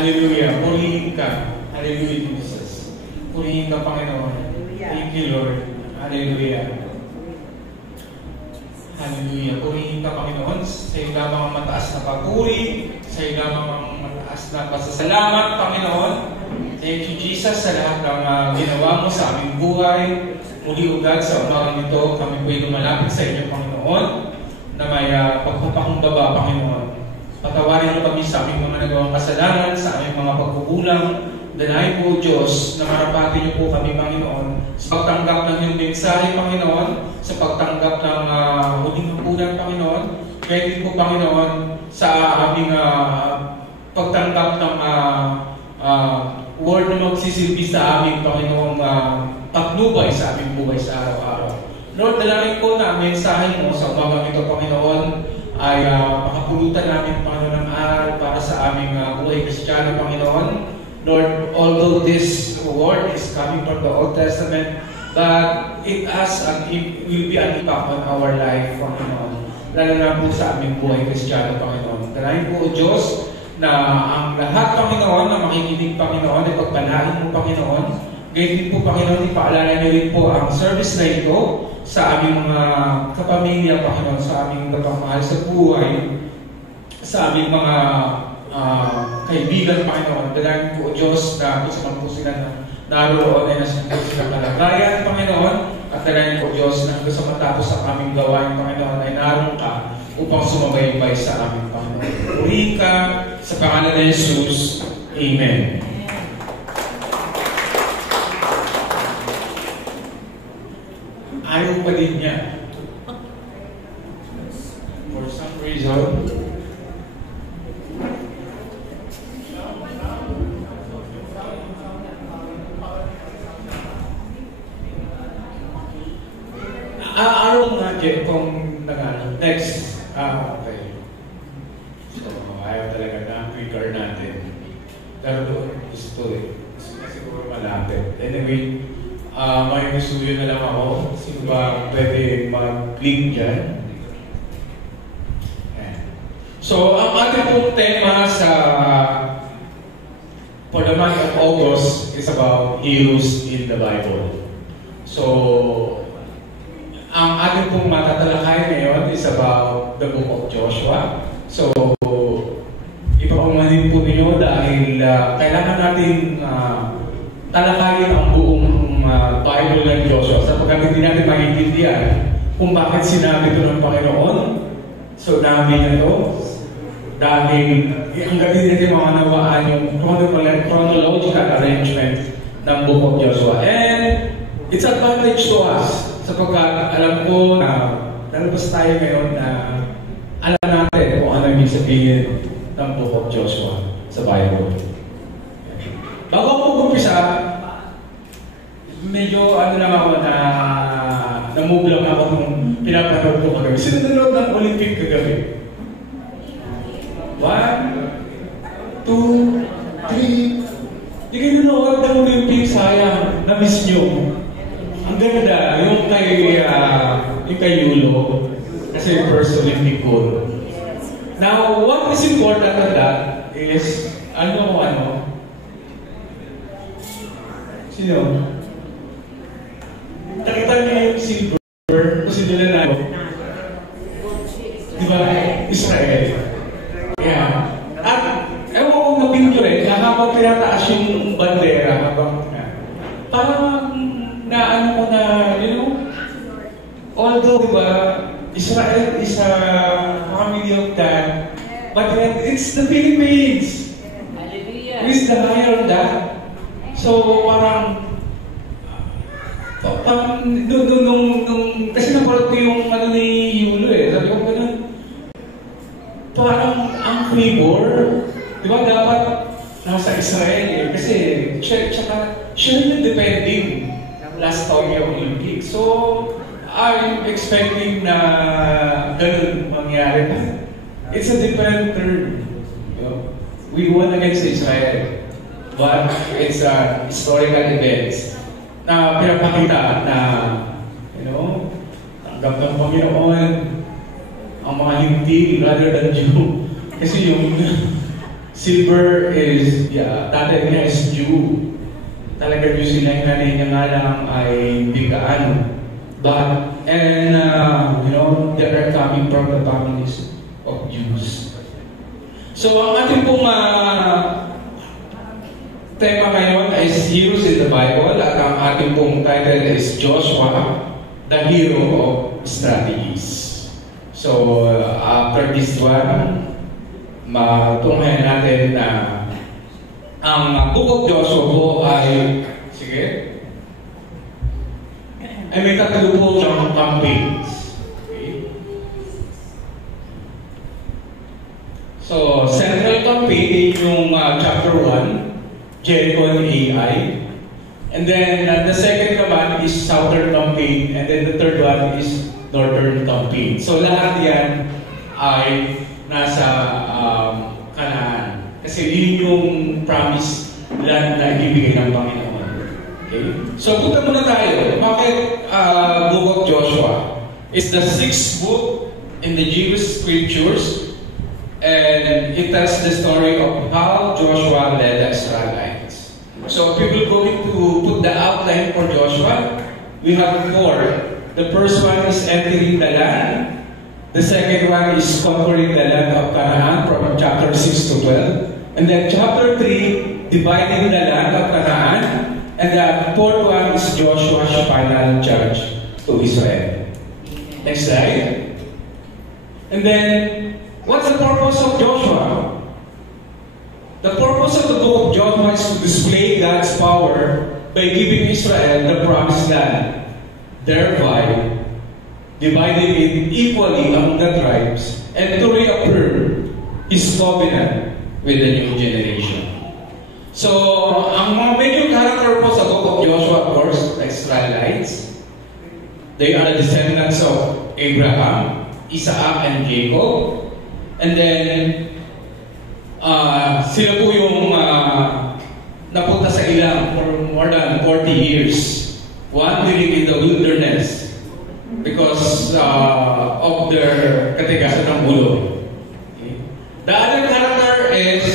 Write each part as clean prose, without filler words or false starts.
Hallelujah. Purihin ka. Hallelujah, Jesus. Purihin ka, Panginoon. Thank you, Lord. Hallelujah. Hallelujah. Purihin ka, Panginoon. Sa iyo lamang ang mataas na papuri. Sa iyo lamang ang mataas na pasasalamat, Panginoon. Thank you, Jesus, sa lahat ng ginawa mo sa aming buhay. Muli ugad sa umagang ito, kami po'y lumalapit sa inyo, Panginoon, na may pagpapakumbaba, Panginoon. Patawarin mo kami sa aming mga nagawang kasalanan, sa aming mga pagkukulang. Danahin po, Diyos, na marapati niyo po kami, Panginoon, sa pagtanggap ng iyong mensahe, Panginoon, sa pagtanggap ng huling hapunan, Panginoon. Kaya din po, Panginoon, sa aming pagtanggap ng word na magsisilbi sa aming, Panginoon, patnubay sa aming buhay sa araw-araw. Lord, dalangin po na ang mensahe mo sa umagang ito, Panginoon, ay makapulutan namin, Panginoon, ng aral para sa aming buhay Kristiyano, Panginoon. Lord, although this word is coming from the Old Testament, but it will be an impact on our life, Panginoon. Lalo na po sa aming buhay Kristiyano, Panginoon. Dalangin po, O Diyos, na ang lahat, Panginoon, na makikinig, Panginoon, ay pagpalain mo, Panginoon. Gayun din po, Panginoon, ipaalala niyo rin po ang service na ito sa aming mga kapamilya, Panginoon, sa aming pagmamahal sa buhay, sa aming mga kaibigan, Panginoon. Dalangin po, O Diyos, na kung saan po sila naroon ay nasa po sila kalagayan, Panginoon. At dalangin po, O Diyos, na kung saan matapos ang aming gawain, Panginoon, ay naroon ka upang sumabaybay sa aming Panginoon. Purihin ka sa pangalan ni Jesus. Amen. Ayaw pa din niya. For some reason, araw natin kung next. Okay. So, ayaw talaga na quicker natin. Pero doon, gusto eh. Gusto na siguro malapit. Anyway, may gustuyo na lang ako. Sino ba pwede mag-link dyan? So, ang ating pong tema for the month of August is about heroes in the Bible. So, ang ating pong matatalakay ngayon is about the book of Joshua. So, ipapamanin po ninyo dahil kailangan natin talakayin ang buong Bible ng Joshua sapagkat hindi natin maintindihan kung bakit sinabi ito ng Panginoon. So, namin na ito dahil hanggang hindi natin mga nawaan yung chronological arrangement ng book of Joshua. And it's advantage to us sapagkat alam ko na lalabas tayo ngayon na alam natin kung ano yung sabihin ng book of Joshua sa Bible. Bago ako mag-umpisa, medyo lang ako na namove lang ako nung pinapanood ko kagabi. Sino nanood ng Olympic kagabi? 1, 2, 3. Hindi kayo nanood ng Olympic, sayang. Na-miss nyo. Ang ganda, yung kay Yulo, kasi first Olympic gold. Now, what is important on that is, ano? Sino? Nakita niya yung silver, kasi nila na di ba? Israel. Yeah. At, ewan ko na-picture habang pinataas yung bandera, habang parang naano ko na, although, di ba, Israel is a family of God, but it's the Philippines. Hallelujah. Who is the higher on that? So, parang nung kasi napalad ko yung ni Yulo sabi ko gano'n, parang ang favor, di ba dapat nasa Israel kasi siya na depending last Tokyo Olympics. So, I'm expecting na ganun mangyari na. It's a different turn. We won against Israel, but it's a historical event na pinapakita na, tanggap ng Panginoon ang mga hindi rather than Jew. Kasi yung Silver is, tatay niya is Jew. Talaga Jew sila, yung nanay niya nga lang ay hindi gaano. But, and they are coming from the families of Jews. So, ang ating pong tema ngayon is Heroes in the Bible, at ang ating pong title is Joshua, the Hero of Strategies. So, after this one, matunghayan natin na ang Book of Joshua po ay, ay may tatlo po siyang campaigns. Okay? So, central campaign yung chapter 1, Jericho and Ai. And then, the second naman is southern campaign, and then the third one is northern campaign. So, lahat yan ay nasa Canaan. Kasi yun yung promise land na ibibigay ng Panginoon. Okay? So, punta muna tayo. Bakit Book of Joshua? It's the 6th book in the Jewish scriptures, and it tells the story of how Joshua led the Israelites. So, if we will going to put the outline for Joshua, we have 4. The first one is entering the land. The second one is conquering the land of Canaan from chapter 6 to 12. And then chapter 3, dividing the land of Canaan. And the fourth one is Joshua's final charge to Israel. Next slide. And then, what's the purpose of Joshua? The purpose of the book of Joshua is to display God's power by giving Israel the promised land, thereby dividing it equally among the tribes, and to reaffirm His covenant with the new generation. So, ang mga major character po sa book of Joshua, of course, the Israelites. They are descendants of Abraham, Isaac, and Jacob. And then, sila po yung napunta sa ilang for more than 40 years. Wandering in the wilderness because of their katigasan ng ulo. Okay. The other character is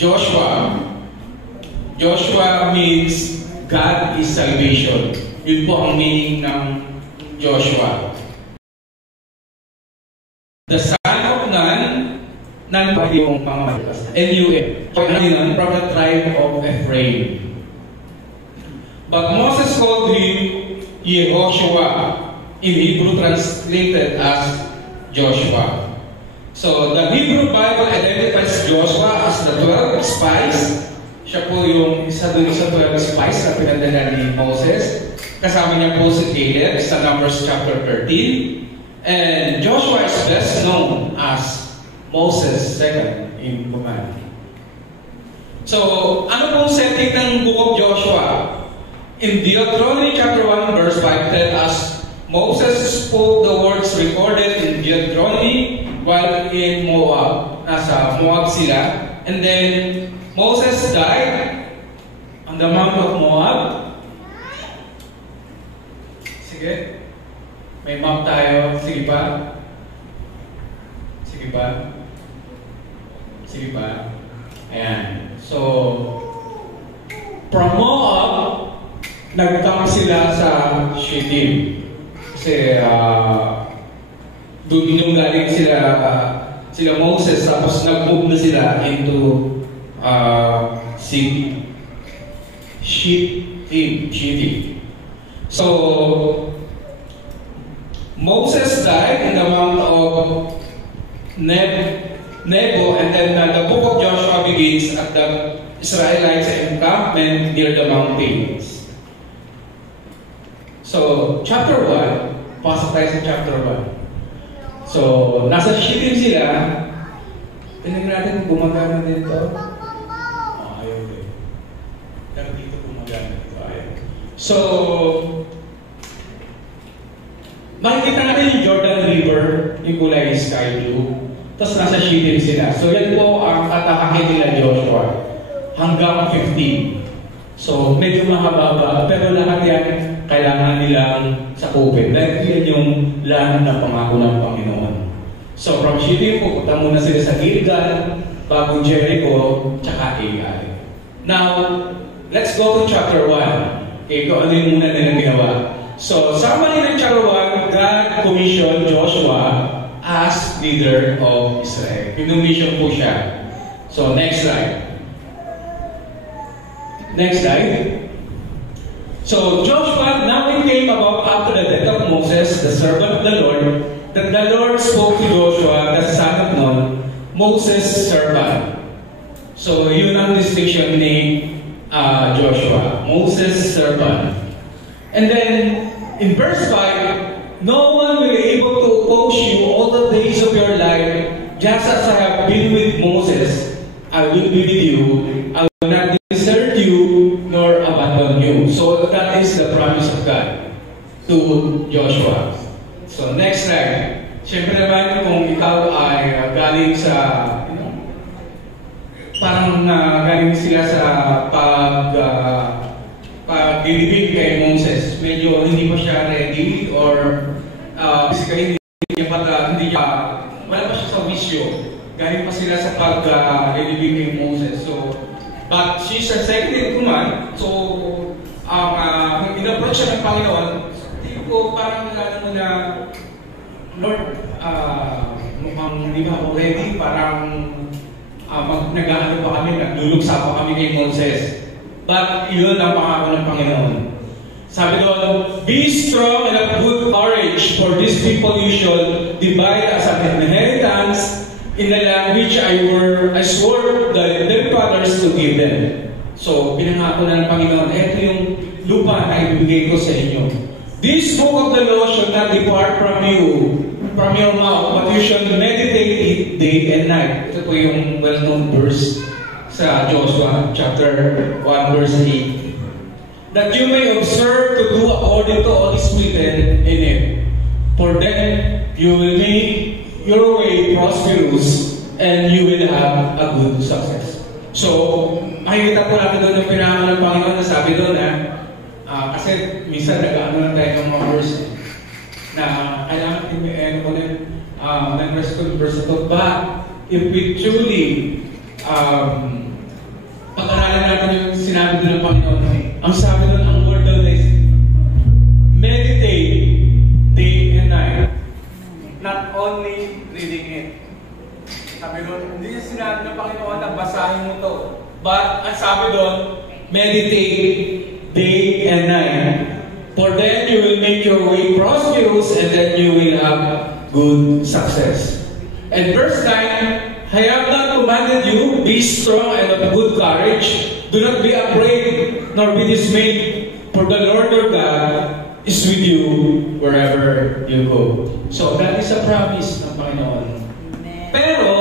Joshua. Joshua means God is salvation. Yun po ang meaning ng Joshua. The son of Nun, Nun pa yung pangamalas. N-U-N. From the tribe of Ephraim. But Moses called him Yehoshua, in Hebrew translated as Joshua. So, the Hebrew Bible identifies Joshua as the 12 spies. Siya po yung isa dun sa 12 spies na pinadala ni Moses. Kasama niya po si Caleb sa Numbers chapter 13. And Joshua is best known as Moses' second in command. So, ano pong setting ng Book of Joshua? In Deuteronomy chapter 1 verse 5 tell us, Moses spoke the words recorded in Deuteronomy while in Moab. Nasa Moab sila. And then, Moses died on the Mount of Moab. Sige. May map tayo. Sige pa. Sige pa. Sige pa. Ayan. So, from Moab, nagtama sila sa Shittim. Kasi doon yung galing sila Moses, tapos nag-move na sila into Shittim. So, Moses died in the mount of Nebo, and then the book of Joshua begins at the Israelites encampment near the mountains. So, chapter 1, pasok tayo sa chapter 1. So, nasa Shittim sila. Tingnan natin kung gumagana dito. Ayaw eh. Pero dito gumagana dito. Ayaw. So, makikita natin yung Jordan River, yung kulay sky blue. Tapos nasa Shittim sila. So, yan po ang atake nila Joshua. Hanggang 15. So, medyo mahaba, pero lahat yan kailangan nilang sakupin. Dahil yan yung land na pangako ng Panginoon. So, from Shittim, pupunta muna sila sa Gilgal. bago Jericho, tsaka Ai. Now, let's go to chapter 1. Okay, kung ano yung muna nilang ginawa. So, summary ng chapter 1, God commissioned Joshua as leader of Israel. Kinumission po siya. So, next slide. Next slide. So, Joshua, now it came about after the death of Moses, the servant of the Lord, that the Lord spoke to Joshua, the son of Nun, Moses' servant. So, yun ang distinction ni Joshua, Moses' servant. And then, in verse 5, no one will be able to oppose you all the days of your life, just as I have been with Moses. I will be with you. I will not desert you, nor abandon you. So, that is the promise of God to Joshua. So, next slide. Siyempre naman, kung ikaw ay galing sa, parang galing sila sa paglilibig kay Moses. Medyo hindi pa siya ready or basically hindi niya, wala pa siya sa wisyo. Galing pa sila sa paglilibig kay Moses. So, but she's a second in command. So, in-approach siya ng Panginoon, tingin ko parang mo na, Lord, mukhang hindi ba ako ready? Parang nag-aano pa kami, nagluluksa pa kami kay Moses. But yun ang pangako ng Panginoon. Sabi doon, be strong and of good courage, for this people you shall divide as an inheritance in the land which I swore their fathers to give them. So, pinangako na ng Panginoon, ito yung lupa na ibigay ko sa inyo. This book of the law shall not depart from your mouth, but you shall meditate it day and night. Ito po yung well-known verse sa Joshua chapter 1 verse 8. That you may observe to do according to all is written in it. For then you will make your way prosperous and you will have a good success. So, makikita po natin doon yung pinahal ng Panginoon na sabi doon kasi minsan nag-ano lang tayo ng mga verse na kailangan ng verse to. But if we truly pag-aralan natin yung sinabi doon ng Panginoon, ang sabi doon, ang word doon is meditate day and night. Not only reading it. Sabi doon, hindi niya sinabi ng Panginoon na basahin mo to. But ang sabi doon, meditate day and night. For then you will make your way prosperous and then you will have good success. And verse 9, I have not commanded you, be strong and of good courage. Do not be afraid, nor be dismayed, for the Lord your God is with you wherever you go. So that is a promise ng Panginoon. Pero,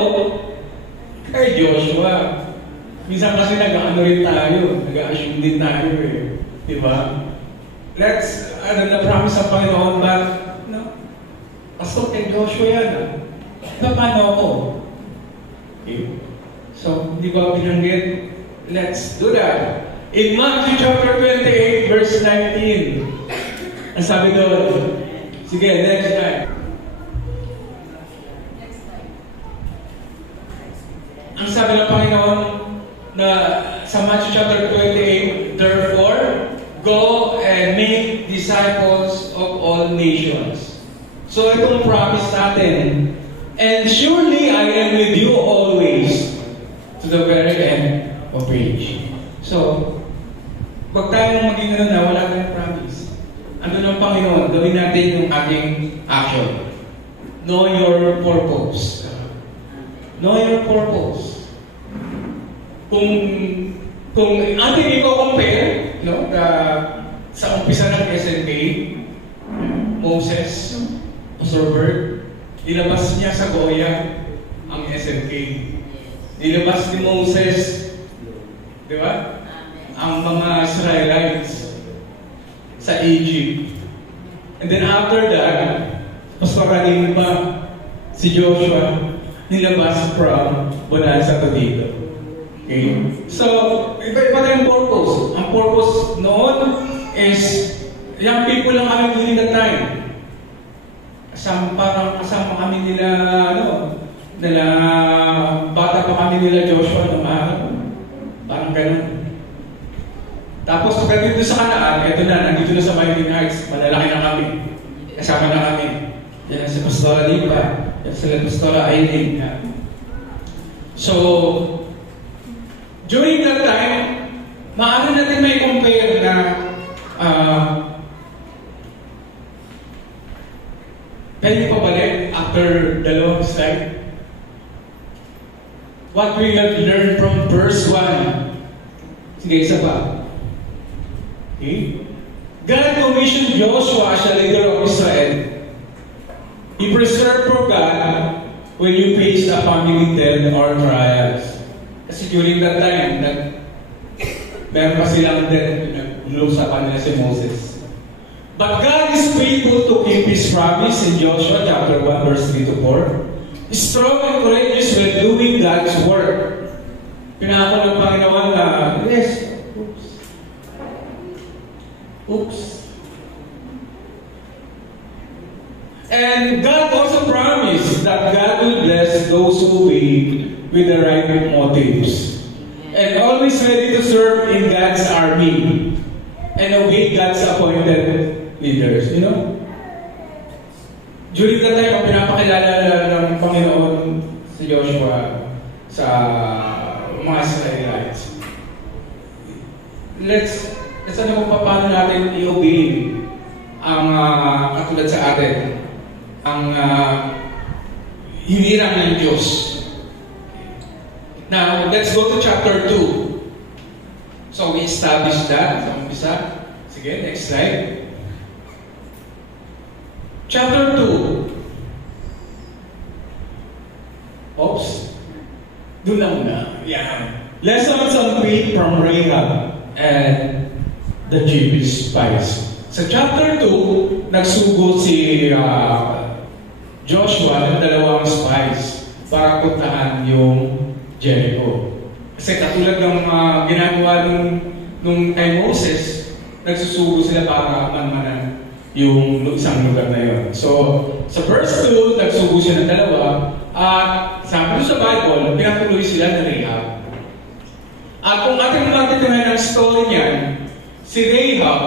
kay Joshua, minsan kasi nag-ano rin tayo, nag-assume din tayo eh. Diba? Let's, na-promise ng Panginoon, but, pastor kay Joshua yan. Paano ako? Okay. So, di ba binanggit? Let's do that. In Matthew chapter 28, verse 19, ang sabi doon, sige, next slide. Ang sabi ng Panginoon na sa Matthew chapter 28, therefore, go and make disciples of all nations. So, itong promise natin, and surely I am with you always to the very end of age. So, pag tayo maging wala tayong promise. Ano ng Panginoon, gawin natin yung ating action. Know your purpose. Know your purpose. Kung ating i-compare, sa umpisa ng SNK, Moses, Pastor Bert, nilabas niya sa Goya ang SNK. Nilabas ni Moses, di ba? Ang mga Israelites sa Egypt. And then after that, pastoraling pa si Joshua, nilabas from Bonanza to dito. Okay? So, iba-iba na yung purpose. Ang purpose noon is, young people lang kami during the time. Parang kasama kami nila bata pa kami nila Joshua ng araw. Parang ganun. Tapos pagdating doon sa Kanaan, eto na, nandito na sa Mining Heights, malalaki na kami. Kasama na kami. Yan si Pastora Lipa, yan sila Pastora Aileen. So, during that time, maaari natin may compare na pwede pa balik after dalawang slide. What we have learned from verse 1. Sige, isa pa. Okay? God commissioned Joshua as the leader of Israel. He preserved for God when you face a family death or trials. Kasi during that time, meron pa silang death, naglulong sa kanila si Moses. But God is faithful to keep His promise in Joshua chapter 1 verse 3 to 4. Strong and courageous when doing God's work. Pinako ng Panginoon na, yes, oops. And God also promised that God will bless those who wait with the right motives. And always ready to serve in God's army. And obey God's appointed leaders, you know? During that time, ang pinapakilala ng Panginoon si Joshua sa mga Israelites. Let's ano kung paano natin i-obey ang katulad sa atin, ang hinirang ng Diyos. Now, let's go to chapter 2. So, we established that sa umpisa. Sige, next slide. Chapter 2. Oops. Doon lang muna. Yeah. Lessons on faith from Rahab and the Jewish spies. Sa chapter 2, nagsugo si Joshua ng dalawang spies para puntahan yung Jericho. Kasi katulad ng ginagawa nung kay Moses, nagsusugo sila para manmanan yung isang lugar na yun. So, sa verse 2, nagsugo sila ng dalawa, at sabi sa Bible, pinatuloy sila ng Rahab. At kung ating matitingnan ng story niyan, si Rahab,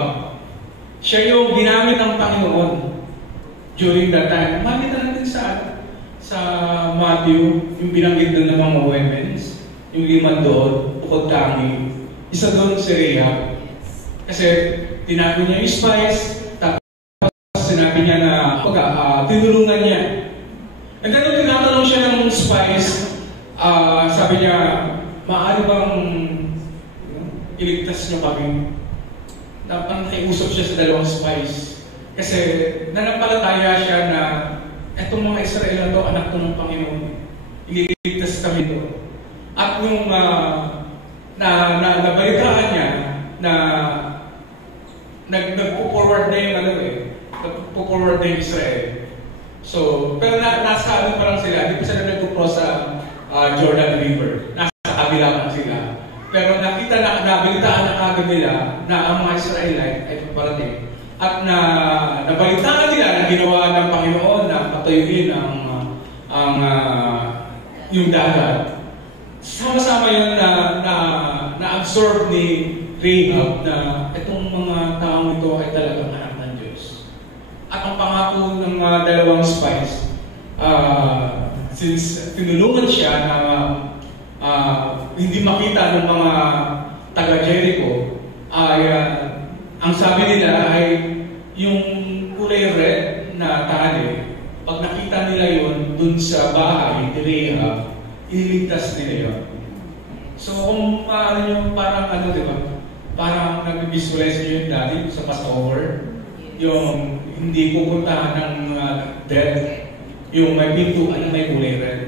siya yung ginamit ng Panginoon during that time. Makita natin sa Matthew, yung binanggit doon ng mga women's, yung liman doon, bukod tangi. Isa doon si Rahab. Kasi tinago niya yung spies, sinabi niya na tinulungan niya. And then nung tinatanong siya ng spies, sabi niya, maaari bang iligtas niyo kami? Nakiusap siya sa dalawang spies. Kasi nanampalataya siya na etong mga Israel na to, anak to ng Panginoon. Ililigtas kami to. At nung nabalitaan niya na nagpo-forward na yung nagpo-forward na yung Israel. So, pero nasa pa lang sila, hindi pa sila nagpo-cross sa Jordan River. Nasa kabila pa sila. Pero nabalitaan na kagad nila na ang mga Israelite ay paparating. At nabalitaan nila na ginawa ng Panginoon na patuyuin yung dagat. Sama-sama yun na-absorb ni Rahab na itong mga taong ito ay talagang anak ng Diyos. At ang pangako ng dalawang spies, since tinulungan siya na hindi makita ng mga taga-Jericho, ay ang sabi nila ay yung kulay red na tali, pag nakita nila yun dun sa bahay ni Rahab, ililigtas nila yun. So kung parang di ba? Parang nag-visualize nyo yung dati sa Passover, yung hindi pupuntahan ng death, yung may pintuan na may kulay red.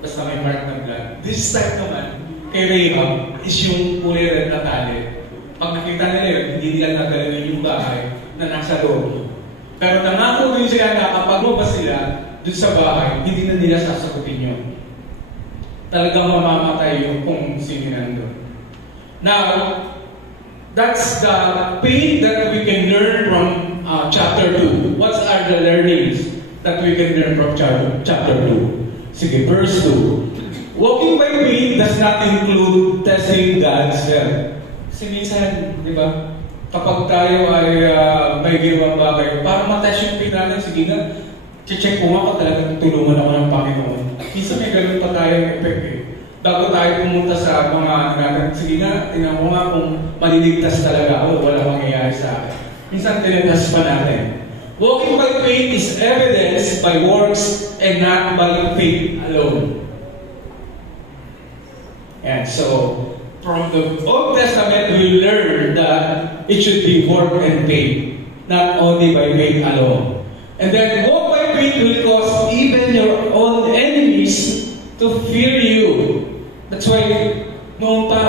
Basta may mark ng blood. This time naman, kay Rahab is yung kulay red na tali. Pag nakita nila yun, hindi nila nagalawin yung bahay na nasa loob. Pero nangako din sila na kapag lumabas sila dun sa bahay, hindi na nila sasagutin yun. Talagang mamamatay yung kung sino nandun. Now, that's the pain that we can learn from chapter 2. What are the learnings that we can learn from chapter 2? Sige, verse 2. walking by faith does not include testing God's will. Kasi minsan, di ba, kapag tayo ay may ginawang bagay, para matest yung faith natin, sige nga, check ko nga kung talagang tulungan ako ng Panginoon. Minsan may ganun pa tayong effect eh. Bago tayo pumunta sa mga natin, sige nga, tingnan ko nga kung maliligtas talaga ako, wala mangyayari sa akin. Minsan tinatest pa natin. Walking by faith is evidenced by works and not by faith alone. And so, from the Old Testament, we learn that it should be work and faith, not only by faith alone. And then walk by faith will cause even your own enemies to fear you. That's why, noong pa,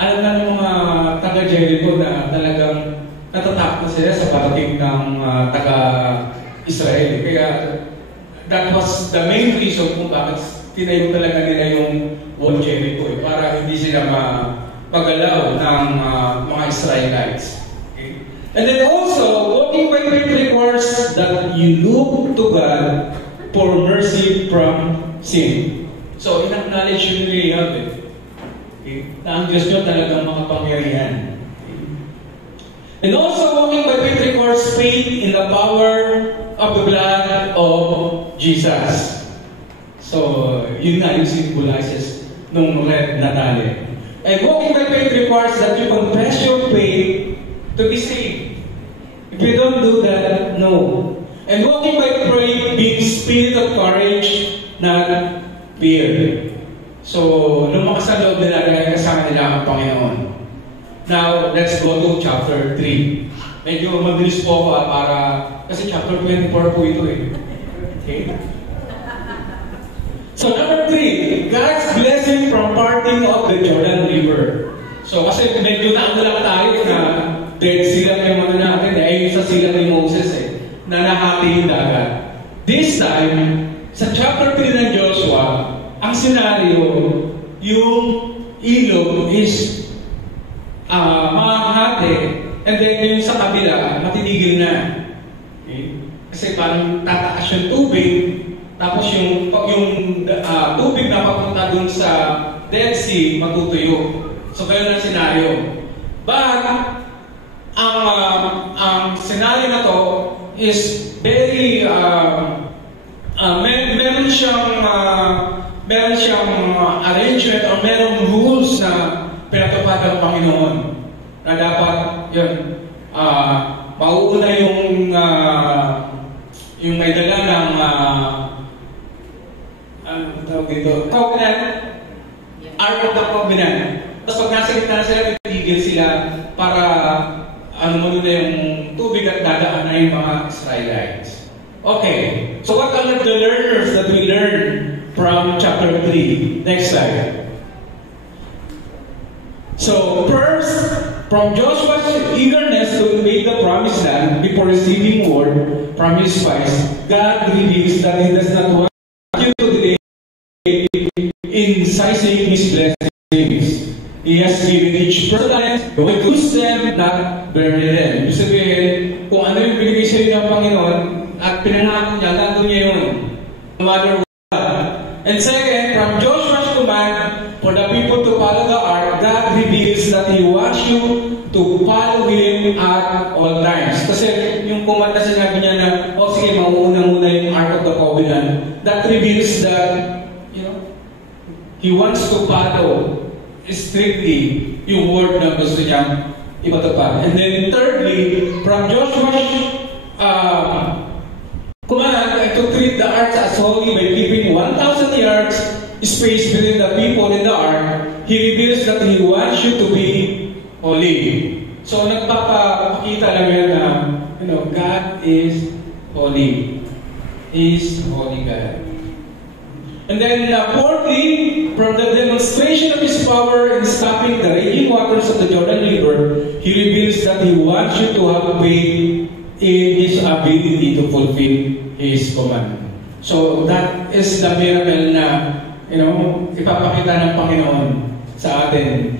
alam na ng mga taga-Jericho na talagang natatakot sila sa parating ng taga-Israel. Kaya, that was the main reason kung bakit tinayo talaga nila yung wall Jericho para hindi sila magalaw ng mga Israelites. Okay? And then also, walking by faith requires that you look to God for mercy from sin. So, in-acknowledge yun nila yung okay? Na ang Diyos nyo talagang makapangyarihan. Okay? And also, walking by faith requires faith in the power of the blood of Jesus. So, yun nga yung symbolizes nung red na tali. And walking by faith requires that you confess your faith to be saved. If you don't do that, no. And walking by faith means spirit of courage, not fear. So, lumakas ang loob nila dahil kasama nila ang Panginoon. Now, let's go to chapter 3. Medyo mabilis po ako para, kasi chapter 24 po ito eh. Okay? So, number 3, God's blessing from parting of the Jordan River. So, kasi medyo naangulak tayo na dead sila yung mga natin, ayun sa sila ni Moses eh, na nahati yung dagat. This time, sa chapter 3 ng Joshua, ang senaryo, yung ilog is mahahati, and then yung sa kabila, matitigil na. Okay? Kasi parang tataas yung tubig, tapos yung tubig na papunta dun sa Dead Sea, matutuyo. So, ganyan ang senaryo. But, ang senaryo na to is very, meron siyang arrangement or merong rules na pinatupad ng Panginoon. Na dapat, yun, mauuna yung may dala ng tawag dito, covenant, Ark of the Covenant. Tapos pag nasa gitna sila, pitigil sila para mo na yung tubig at dadaan na yung mga Israelites. Okay, so what are the learners that we learn from chapter 3? Next slide. So first, from Joshua's eagerness to invade the promised land before receiving word from his spies, God reveals that He does not want you to delay in seizing His blessings. He has given each person to use them, not bury them. Ibig sabihin, kung ano yung binigay sa inyo ng Panginoon at pinanakot niya, nandun niya yun. No matter what. And second, from Joshua's command for the people to follow the ark, God reveals that He wants you to follow Him at all times. Kasi yung command na sinabi niya na, sige, mauuna muna yung Ark of the Covenant. That reveals that, He wants to follow strictly yung word na gusto niyang ipatupad. And then thirdly, from Joshua's command to treat the ark as holy by keeping 1,000 yards space between the people in the ark, He reveals that He wants you to be holy. So nagpapakita lang yan na God is holy. He is holy God. And then fourthly, from the demonstration of His power in stopping the raging waters of the Jordan River, He reveals that He wants you to have faith in His ability to fulfill His command. So that is the miracle na, ipapakita ng Panginoon sa atin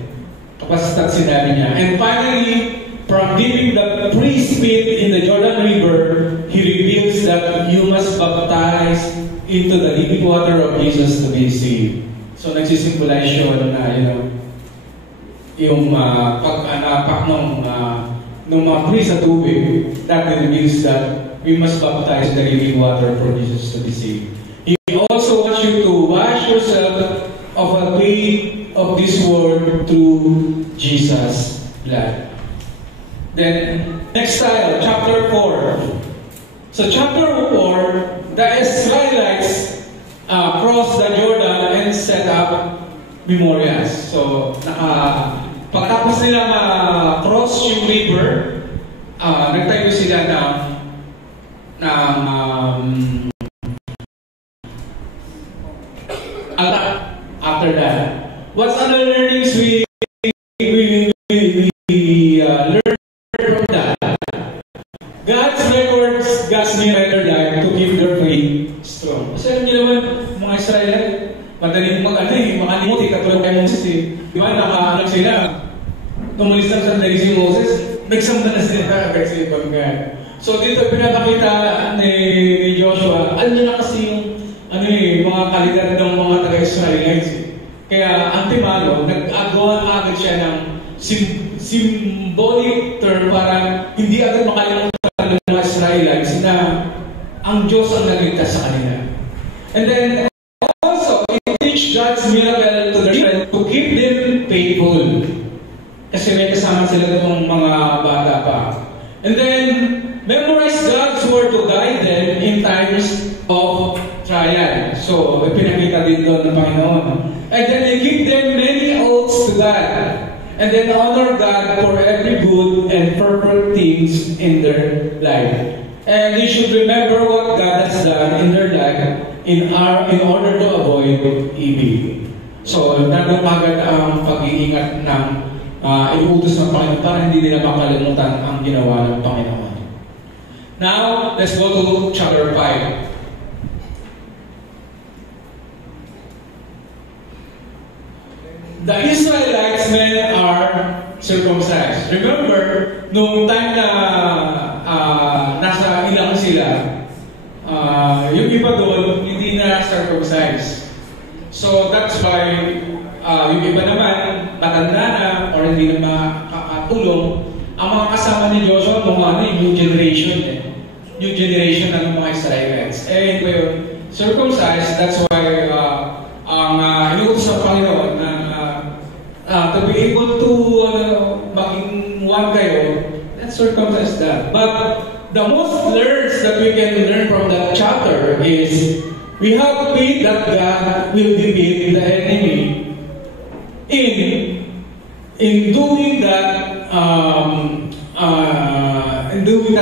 kapag sinabi niya. And finally, from dipping the priest's feet in the Jordan River, He reveals that you must baptize into the living water of Jesus to be saved. So nagsisimbolize yun na, yung pag-anapak ng mga priest sa tubig, that means that we must baptize the living water for Jesus to be saved. He also wants you to wash yourself of a weight of this world through Jesus' blood. Then, next slide, chapter 4. So chapter 4, the Israelites crossed the Jordan and set up memorials. So, pagkatapos nila cross yung river, nagtayo sila ng altar after that. What's other learnings we learn from that? God's records, God's mirror life to keep their faith strong. Kasi alam niyo naman, mga Israelite, madaling makalimot katulad kay Moses Di ba, nakahanap sila. Tumalis lang sandali si Moses, nagsamba na sila agad sa ibang God. So dito pinapakita ni Joshua, alam niyo na kasi yung mga kalidad ng mga taga-Israelites. Kaya Antimano, nag-agawan agad siya ng symbolic term para hindi agad makalimutan ng mga Israelites na ang Diyos ang nagligtas sa kanila. And then also, it teach God's miracle to the children to keep them faithful. Kasi may kasama sila itong mga bata pa. And then, memorize God's word to guide them in times of trial. So, pinakita din doon ng Panginoon. And then they give them many oaths to God. And then honor God for every good and perfect things in their life. And they should remember what God has done in their life in order to avoid evil. So, nandun agad ang pag-iingat ng inuutos ng Panginoon para hindi nila makalimutan ang ginawa ng Panginoon. Now, let's go to chapter 5. The Israelites men are circumcised. Remember, nung time na nasa ilang sila, yung iba doon, hindi na circumcised. So that's why yung iba naman, matanda na, or hindi na makakatulong. Ang mga kasama ni Joshua, yung new generation. New generation ng mga Israelites. And when circumcised, that's why ang inuutos ng Panginoon na to be able to maging one kayo, let's circumcise that. But the most learns that we can learn from that chapter is we have faith that God will defeat the enemy in doing that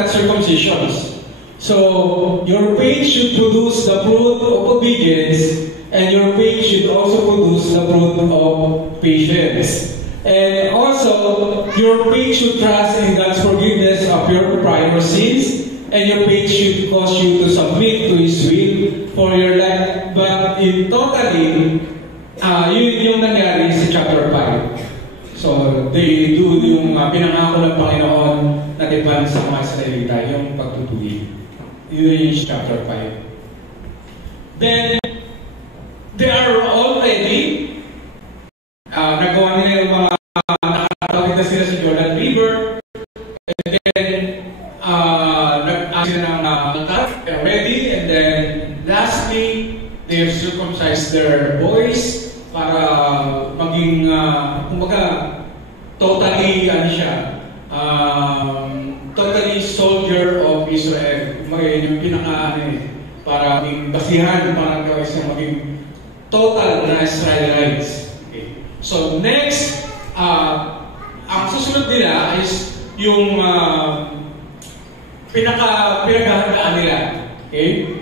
circumcision. So your faith should produce the fruit of obedience, and your faith should also produce the fruit of patience. And also, your faith should trust in God's forgiveness of your prior sins, and your faith should cause you to submit to His will for your life. But in totally, yun yung nangyari sa chapter 5. So, they do yung pinangako ng Panginoon na dipan sa mga Israelita, yung pagtutuli. Yun yung chapter 5. Then, they are all ready. Nagawa nila yung mga nakatawid na sila sa Jordan River. And then, nag-ask sila ng altar. They're ready. And then, lastly, they have circumcised their boys para maging, kumbaga, totally, totally soldier of Israel. Yung pinaka, para maging basihan, para gawin siya maging total na Israelites. Okay. So next, ang susunod nila is yung pinaghahandaan nila. Okay?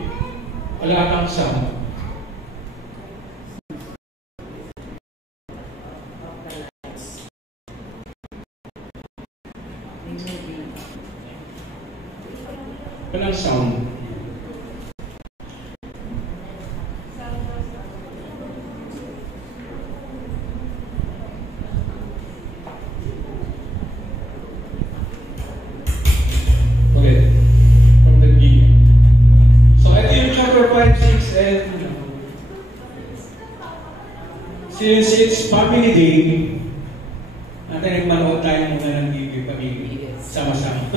Wala kang sound. Walang sound. Since it's Family Day, natin manood tayo muna ng TV pamilya. Sama-sama.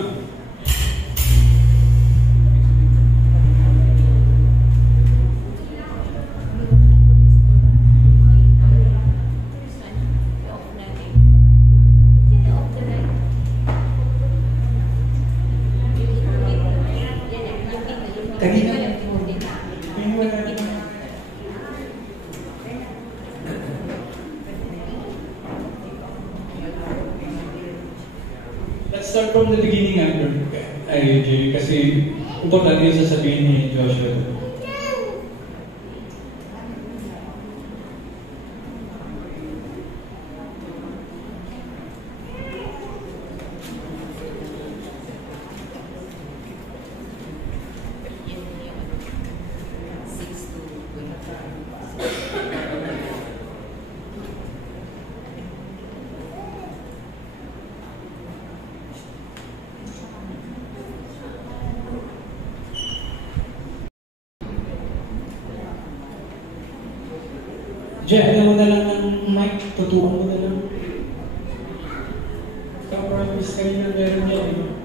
Let's start from the beginning, Jerry, kasi importante yung sasabihin ni Joshua. Jeff, mo na lang ng mic, tutukan mo na lang. Ka-promise kayo na meron yan.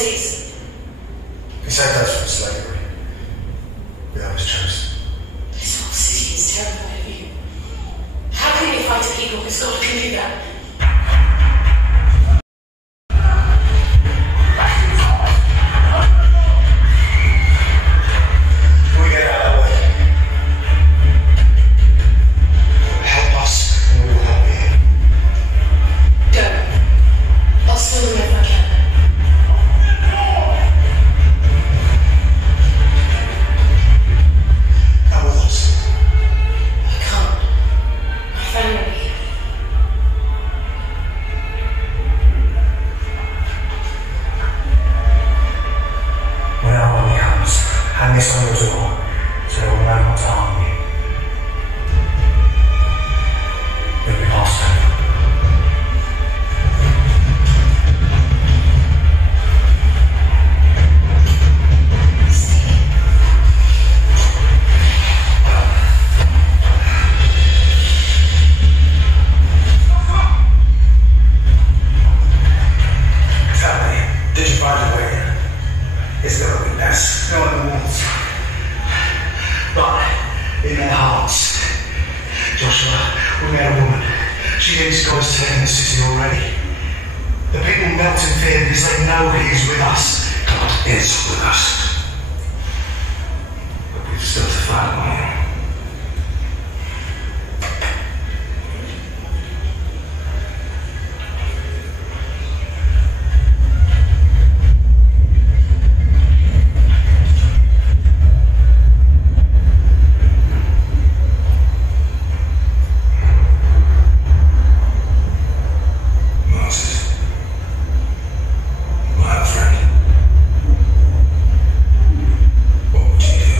seas. He saved us from slavery. We always chose. This whole city is terrified of you. How can you fight a people whose God can do that? Can we get out of that way? Help us, and we will help you. Go. I'll swim them if I can. Come with us. I can't. My family. When our army comes, hang this on the door, so they will know not to harm you. You'll be passed over. Family, did you find a way? It's their weakness, not in the walls, but in their hearts. Joshua, we met a woman. She leads God's in the city already. The people melt in fear because they know He is with us. God is with us. But we've still to fight on Him. Moses, my friend, what would you do?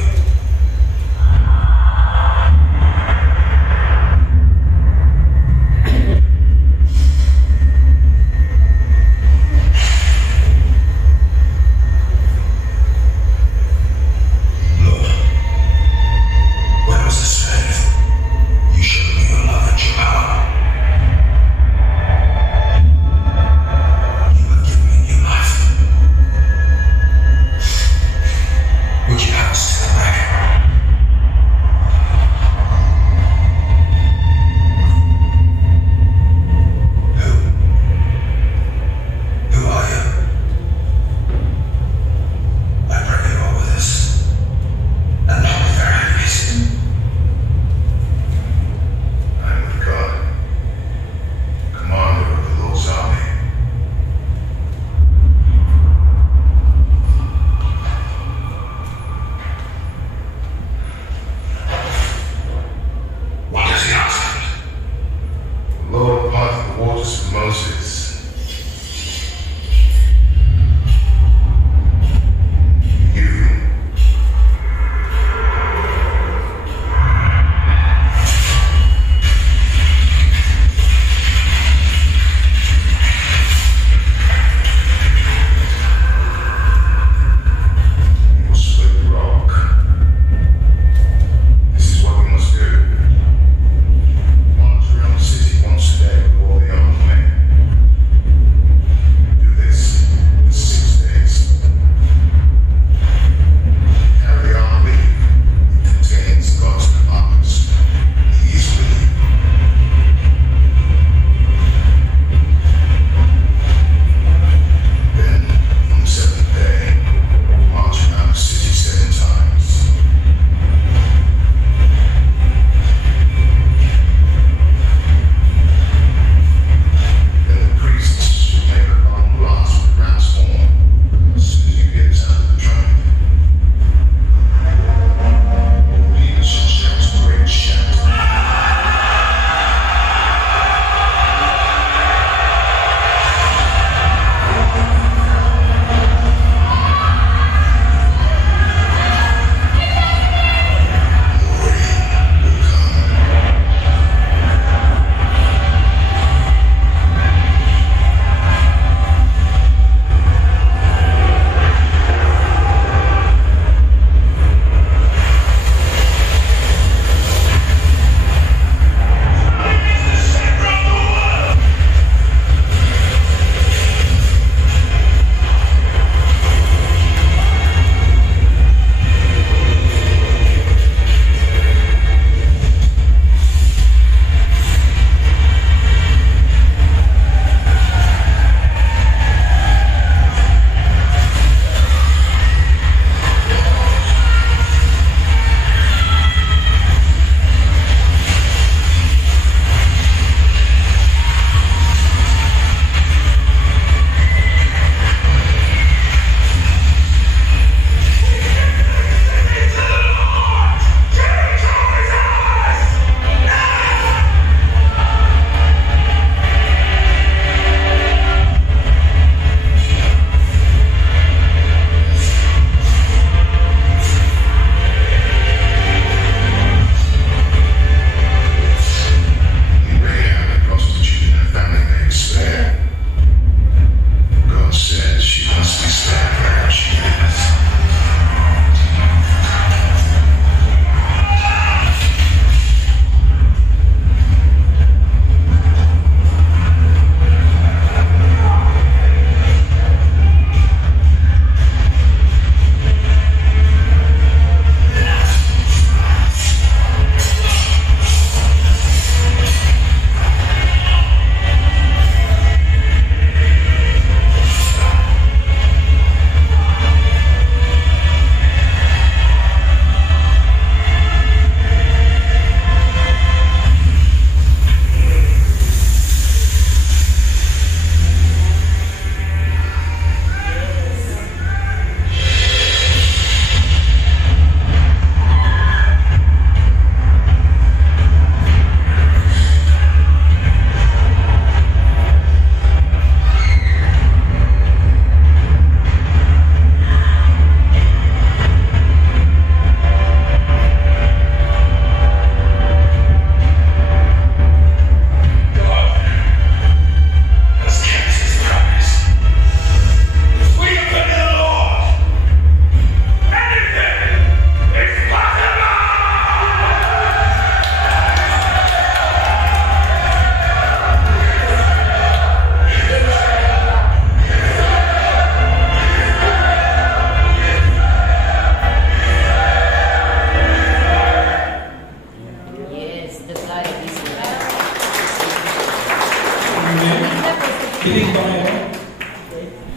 Kinig ba kayo?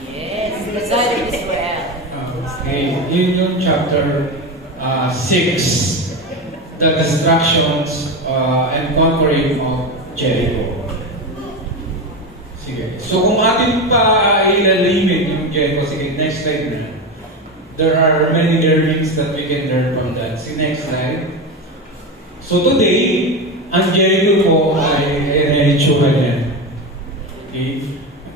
Yes, excited as well. Okay, yun yung chapter 6, the destructions and conquering of Jericho. Sige. So kung atin pa ilalimin yung Jericho, sige, next slide na. There are many learnings that we can learn from that. Sige, next slide. So today, ang Jericho po ay itsura niya. Okay?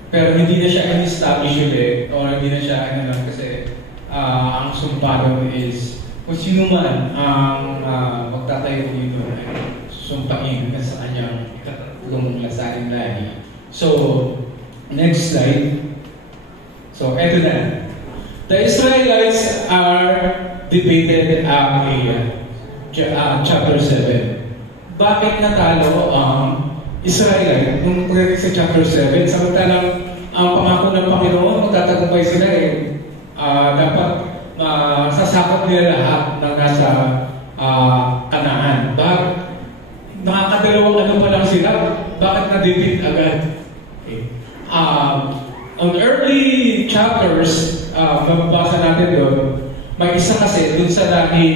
Pero hindi na siya in-establish ulit o hindi na siya kasi ang sumpa doon is kung sino man ang magtatayo dito ay sumpain sa kanyang ikatlong lasaring lahi. So, next slide. So, eto na. The Israelites are depicted chapter 7. Bakit natalo ang Israelite? Kung pagdating sa chapter 7, samantalang ang pangako ng Panginoon, magtatagumpay sila dapat sasakop nila lahat ng nasa Kanaan. Bakit? Nakakadalawang ano pa lang sila? Bakit na-defeat agad? Okay. On early chapters, mababasa natin doon, may isa kasi doon sa lahi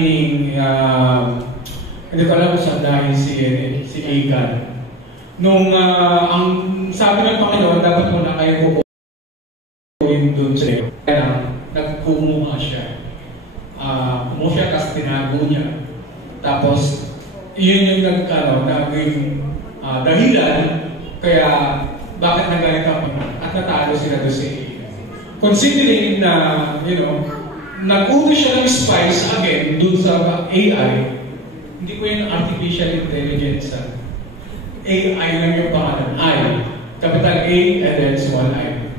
hindi ko alam kung saan dahil si Achan. Nung ang sabi ng Panginoon, dapat muna kayo pupuin doon sa iyo. Kaya nagkumuha siya. Kumuha siya kasi tinago niya. Tapos, yun yung naging dahilan kaya bakit nagalit ang Panginoon at natalo sila doon sa iyo. Considering na, nag-utos siya ng spies again doon sa AI, hindi ko yung artificial intelligence. AI lang yung pangalan. I. Capital A and then small I.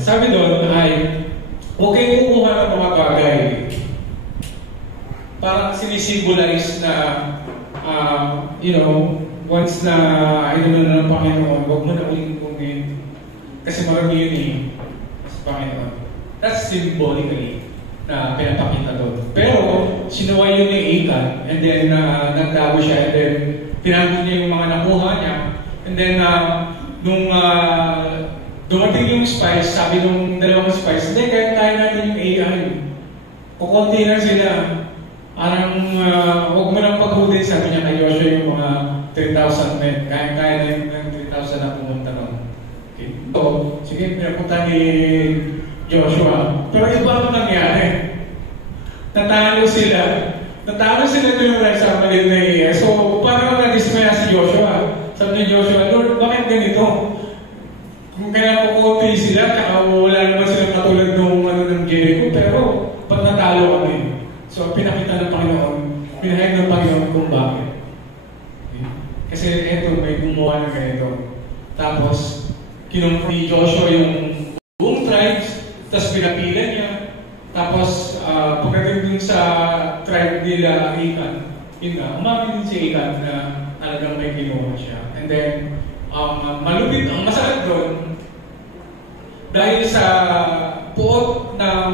Sabi doon ay, huwag kayong kukuha ng mga bagay. Parang sinisimbolize na, once na idol na ng Panginoon, huwag mo na uling kumin. Kasi marami yun sa Panginoon. That's symbolically na pinapakita doon. Pero, sinuway yun ni Achan, and then nagdago siya, and then tinago niya yung mga nakuha niya, and then nung dumating yung spies, sabi nung dalawang spies, hindi, kaya natin yung AI. Kukunti na sila. Parang, huwag mo nang paghutin, sabi niya kay Joshua yung mga 3,000 men. Kaya na yung 3,000 na pumunta nun. Okay. So, sige, pinapunta ni Joshua. Pero iba ang nangyari. Natalo sila. Natalo sila doon yung sa maliit na iya. So, parang na-dismaya si Joshua. Sabi ni Joshua, Lord, bakit ganito? Kung kaya kukunti sila, tsaka wala naman silang katulad ng Jericho, pero pag natalo kami. So, pinakita ng Panginoon, pinahayag ng Panginoon kung bakit. Okay. Kasi eto, may gumawa na ganito. Tapos, kinumpi Joshua yung buong tribes, tapos pinapila niya. Tapos, pagdating dun sa tribe nila, Achan, yun nga, umamin din si Achan na talagang may ginawa siya. And then, malupit, ang masakit doon, dahil sa puot ng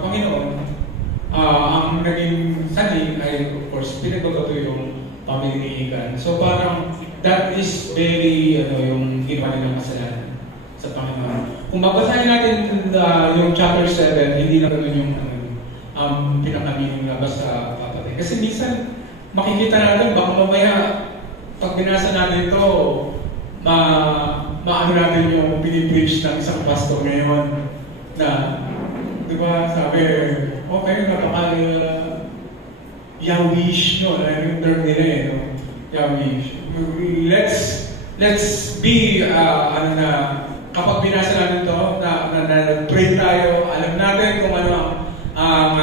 Panginoon, ang naging sanhi ay, of course, pinagbabato yung pamilya ni Achan. So, parang, that is very, yung ginawa nilang kasalanan sa Panginoon. Kung babasahin natin yung chapter 7, hindi na ganun yung pinakamining na basta papatay. Kasi minsan, makikita natin, baka mamaya, pag binasa natin ito, maano natin yung pinipreach ng isang pastor ngayon na, di ba, sabi, okay, napakal Yahwish, no? Yung term nila no? Yahwish. Let's be, kapag binasa natin ito, na-pray tayo, alam natin kung ano ang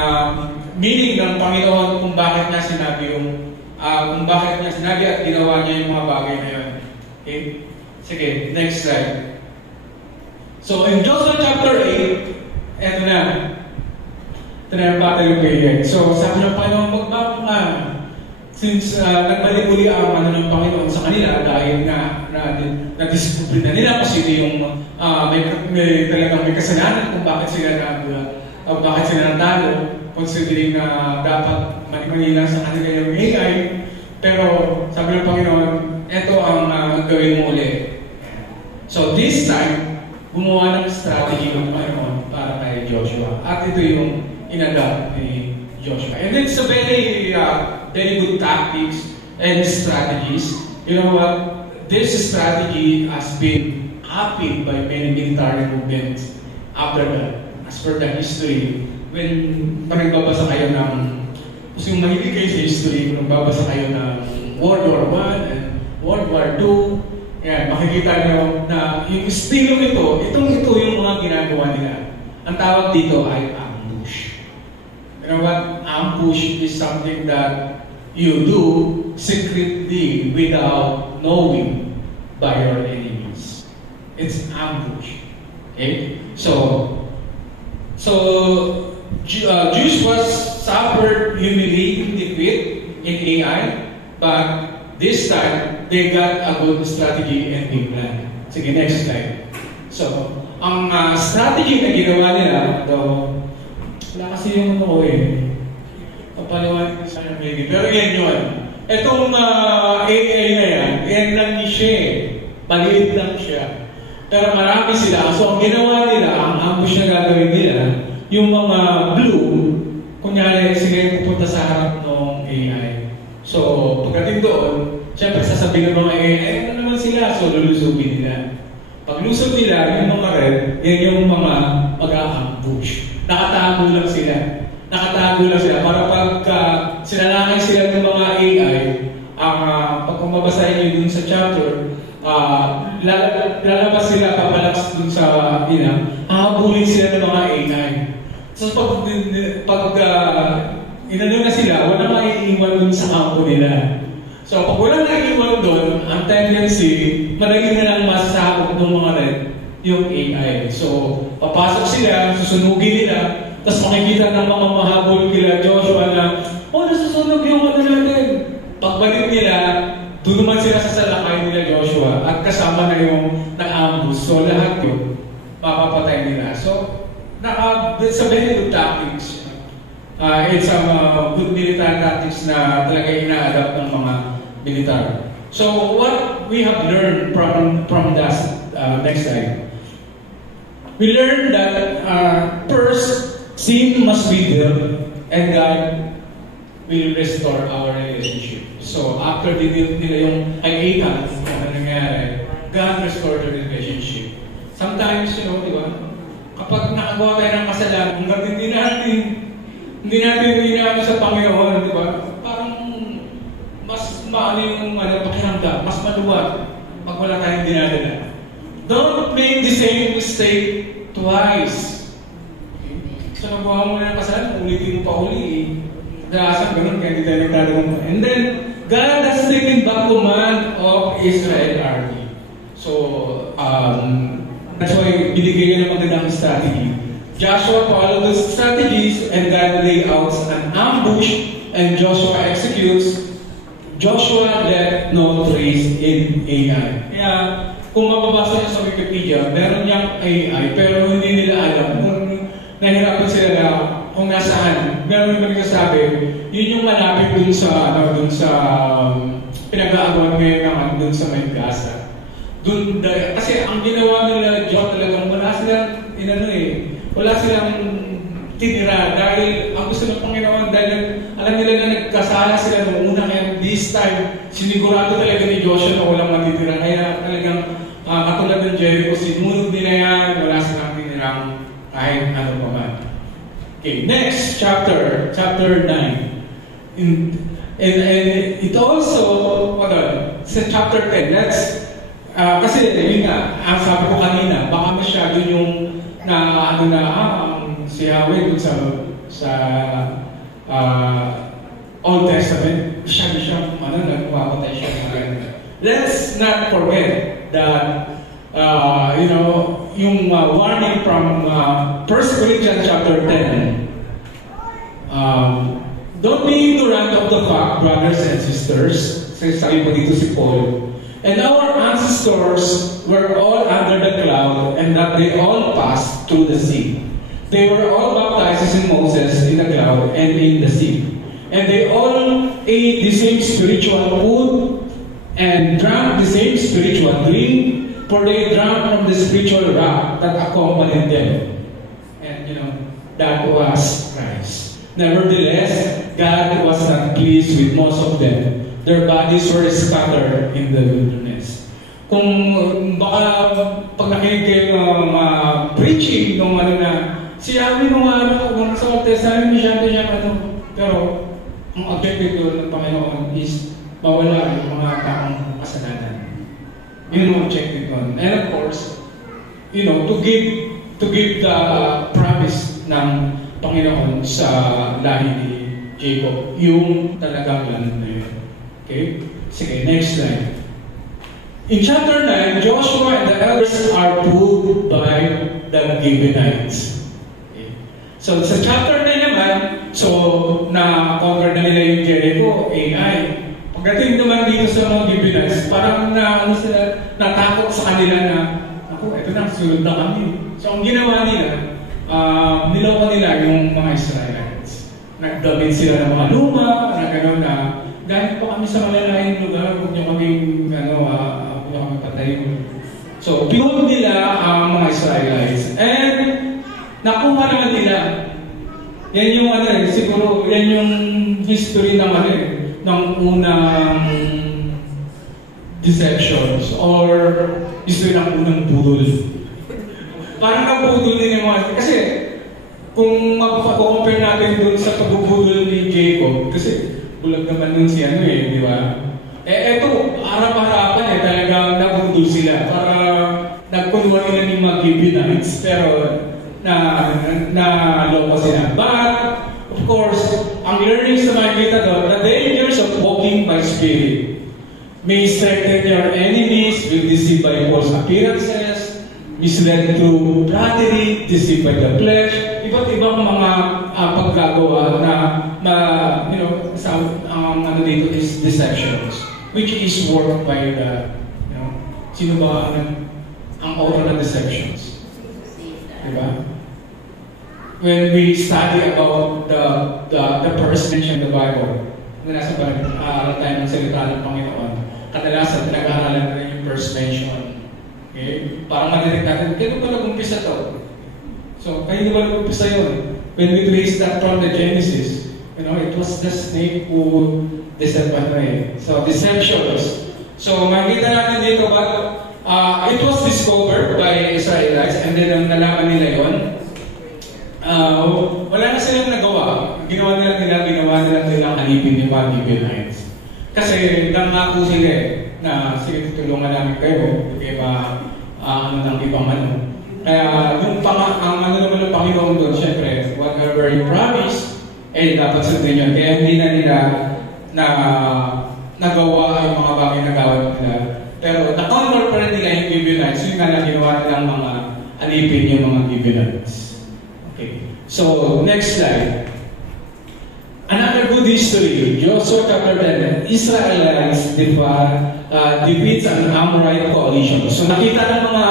meaning ng Panginoon kung bakit niya sinabi at ginawa niya yung mga bagay na yun. Okay? Sige, next slide. So, in Joshua chapter 8, eto na. Ito na yung battle of Gilead. So, sabi ng Panginoon, magbago ka. Since nagbalik uli ang ng Panginoon sa kanila dahil na-discover na nila kung sino yung talagang may kasalanan kung bakit sila natalo, considering na dapat manilang sa kanila yung AI. Pero sabi ng Panginoon, ito ang gawin mo ulit. So this time, gumawa ng strategy ng Panginoon para kay Joshua. At ito yung inadapt ni Joshua. And it's a very good tactics and strategies. You know what? This strategy has been copied by many military movements after that. As per the history, when nagbabasa kayo ng, kasi yung mahilig kayo sa history, kung nagbabasa kayo ng World War I and World War II, yan, makikita nyo na yung estilo ito yung mga ginagawa nila. Ang tawag dito ay ambush. You know what? Ambush is something that you do secretly without knowing by your enemies. It's ambush. Okay? So Joshua suffered humiliating defeat in Ai, but this time they got a good strategy and big plan. Sige, next slide. So, ang strategy na ginawa nila, wala kasi yung papaliwanag ko sa maybe. Pero yan yun. Itong AI na yan lang siya eh. Maliit lang siya. Pero marami sila. So, ang ginawa nila, ang ambush na gagawin nila, yung mga blue, kunyari sila yung pupunta sa harap ng AI. So, pagdating doon, siyempre sasabihin ng mga AI, ano naman sila? So, lulusubin nila. Pag lusog nila, yung mga red, yan yung mga mag-a-ambush. Nakatago lang sila. Para pag sinalangay sila ng mga AI, pag kumabasahin nyo dun sa chapter, lalabas sila, papalabas dun sa hahabulin sila ng mga AI. So pag inano na sila, wala maiiwan dun sa kampo nila. So pag wala naiiwan dun, ang tendency, madali na lang masakop ng mga red yung AI. So papasok sila, susunugin nila, tapos makikita ng mga mahabol kila Joshua na, nasusunog yung natin. Pagbalik nila, doon naman sila sa salakay nila Joshua at kasama na yung nag-ambush. So lahat yun, mapapatay nila. So, it's a very good tactics. It's a good military tactics na talaga ina-adapt ng mga militar. So, what we have learned from that, next slide. We learned that first, sin must be there and God will restore our relationship. So, after dinil nila yung Achan, ano nangyari, God restored the relationship. Sometimes, di ba, kapag nakagawa tayo ng kasalanan, hanggang hindi natin hinaano sa Panginoon, di ba, parang mas maano yung pakiramdam, mas maluwag pag wala tayong dinadala. Don't make the same mistake twice. So, nagawa mo na ng kasalanan, ulitin mo pa uli. Dahil ganun, kaya hindi tayo nagkadagong pa. And then, God has taken back command of Israel army. So, that's why binigay niya ng magandang strategy. Joshua followed the strategies and God laid out an ambush and Joshua executes. Joshua left no trace in Ai. Kaya, kung mababasa niyo sa Wikipedia, meron niyang AI, pero hindi nila alam. Nahirapan sila na kung nasaan. Meron naman nagsasabi, yun yung malapit dun sa pinag-aagawan ngayon naman dun sa may Gaza. Kasi ang ginawa nila, Diyos talagang wala silang tinira dahil ang gusto ng Panginoon dahil alam nila na nagkasala sila noong una, kaya this time sinigurado talaga ni Joshua na walang matitira. Kaya talagang katulad ng Jericho, sinunog nila yan, wala silang tinirang kahit ano pa man. Okay, next chapter 9. And it also, sa chapter 10, kasi yun nga, ang sabi ko kanina, baka masyado yung si Yahweh dun sa Old Testament, siya, nagpapatay siya ng maganda. Let's not forget that, yung warning from 1 Corinthians chapter 10. Don't be ignorant of the fact, brothers and sisters, sabi po dito si Paul, and our ancestors were all under the cloud and that they all passed through the sea. They were all baptized in Moses in the cloud and in the sea. And they all ate the same spiritual food and drank the same spiritual drink, for they drank from the spiritual rock that accompanied them. And that was Christ. Nevertheless, God was not pleased with most of them. Their bodies were scattered in the wilderness. Kung baka pag nakinig kayo preaching nung na siyabi nung sa Old Testament masyado siyang pero ang objective ng Panginoon is mawala yung mga taong kasalanan. Yun ang objective nun. And of course, to give the promise ng Panginoon sa lahi ni Jacob, yung talagang lahat na yun. Okay? Sige, next slide. In chapter 9, Joshua and the elders are pulled by the Gibeonites. Okay. So sa chapter 9 naman, na-conquer na nila yung Jericho, AI. Pagdating naman dito sa mga Gibeonites, parang natakot sa kanila na, ito na, sunod na kami. So ang ginawa nila, niloko nila yung mga Israelites. Nagdamit sila ng mga luma, na gano'n na, dahil pa kami sa malalayang lugar, huwag niyo kaming, patayin. So, pinuhod nila ang mga Israelites. And, nakuha naman nila. Yan yung siguro, yan yung history ng ng unang deceptions or history ng unang budol. Parang nabudol din yung mga, kasi, kung magpa-compare natin dun sa pagbubudol ni Jacob, kasi bulag naman nun si di ba? Eto, harap-harapan talagang nabudol sila para nagkunwari na yung mga Gibeonites, pero na-loko sila. But, of course, ang learnings na makikita doon, the dangers of walking by spirit may strengthen your enemies, will deceive by false appearances, misled through flattery, deceived by the flesh, iba't ibang mga paggagawa na dito is deceptions, which is worked by the, sino ba ang author ng deceptions? Diba? When we study about the first mention in the Bible, na nasa tayo ng salita ng Panginoon, kadalasan pinag-aaralan na rin yung first mention. Okay? Parang madinig natin, kaya ba nag-umpisa to? So, kayo ba nag-umpisa yun? When we trace that from the Genesis, it was the snake who deceived. So, deceptions. So, makikita natin dito ba, it was discovered by Israelites and then nalaman nila yun. Wala na silang nagawa. Ginawa nila alipin yung mga Gibeonites. Kasi nangako sila na sige tutulungan namin kayo. Kaya ng ibang Kaya yung ang naman ng Panginoon doon, syempre, whatever you promise, dapat sundin yun. Kaya hindi na nila nagawa yung mga bagay na gawin nila. Pero na-conquer pa rin nila yung Gibeonites. Yun nga na ginawa nilang mga alipin yung mga Gibeonites. Okay. So, next slide. Another good history. Joshua chapter 10. Israelites defeats an Amorite coalition. So, nakita ng mga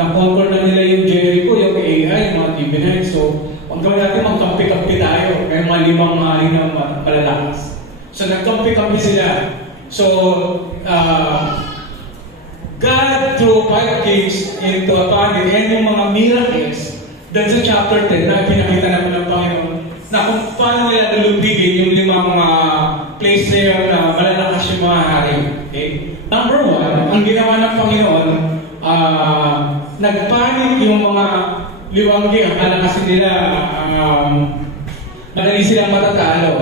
na-conquer na nila yung Jericho, yung AI, yung mga Gibeonites. So, huwag gawin natin magkampi-kampi tayo. Kaya mga limang hari na malalakas. So, nagkampi-kampi sila. So, God through 5 kings into a panic and yung mga miracles dun sa chapter 10 na pinakita naman ng Panginoon na kung paano nila nalubigin yung limang place na yun na malalakas yung mga hari. Okay? Number 1, ang ginawa ng Panginoon, nagpanik yung mga liwanggi. Akala kasi nila madali silang matatalo.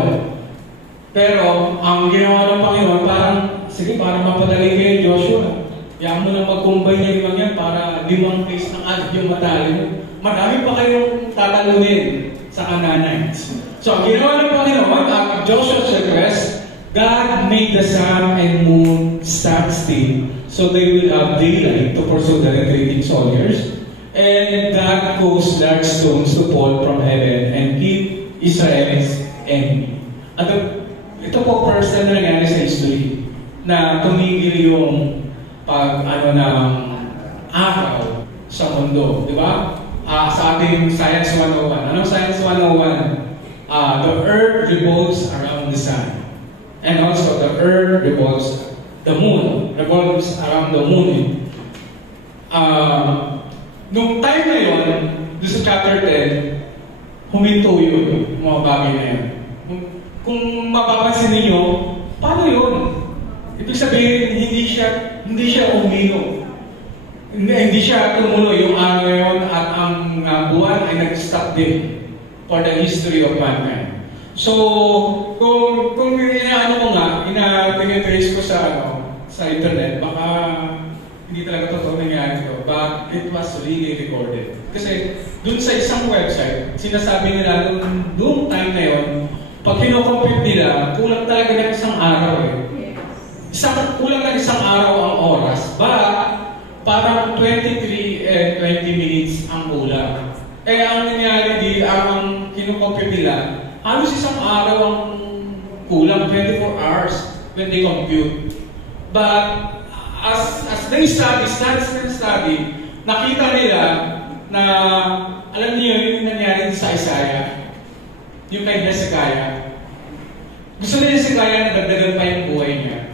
Pero ang ginawa ng Panginoon, parang mapadali kayo, Joshua. Yan mo na mag-combine yung limang yan para 5 place ng agad yung matalo. Marami pa kayong tatalunin sa Canaanites. So, ang ginawa ng Panginoon, at Joshua's request, God made the sun and moon stand still so they will have daylight to pursue the retreating soldiers. And God caused large stones to fall from heaven and keep Israel's enemy. At ito po first na nangyari sa history na tumigil yung ng araw sa mundo, di ba? Sa ating Science 101. Anong Science 101? The Earth revolves around the Sun. And also the Earth revolves, the Moon revolves around the Moon. nung time na yun, doon sa chapter 10, huminto yun, mga bagay na yun. Kung mapapansin ninyo, paano yun? Ibig sabihin, hindi siya umino. Hindi siya tumulo yung araw na yun at ang buwan ay nag-stop din for the history of mankind. So, kung ina-trace ko sa internet, baka hindi talaga totoo nangyari ko, but it was really recorded. Kasi dun sa isang website, sinasabi nila noong time na yun, pag kinocompute nila, kulang talaga ng isang araw kulang ng isang araw ang oras, parang 23 and 20 minutes ang kulang. Kaya ang nangyari ang kinocompute nila, halos isang araw ang kulang, 24 hours when they compute. But as they study, nakita nila na, alam niyo yung nangyari sa Isaiah, yung kay Hezekiah. Gusto ni Hezekiah na dagdagan pa yung buhay niya.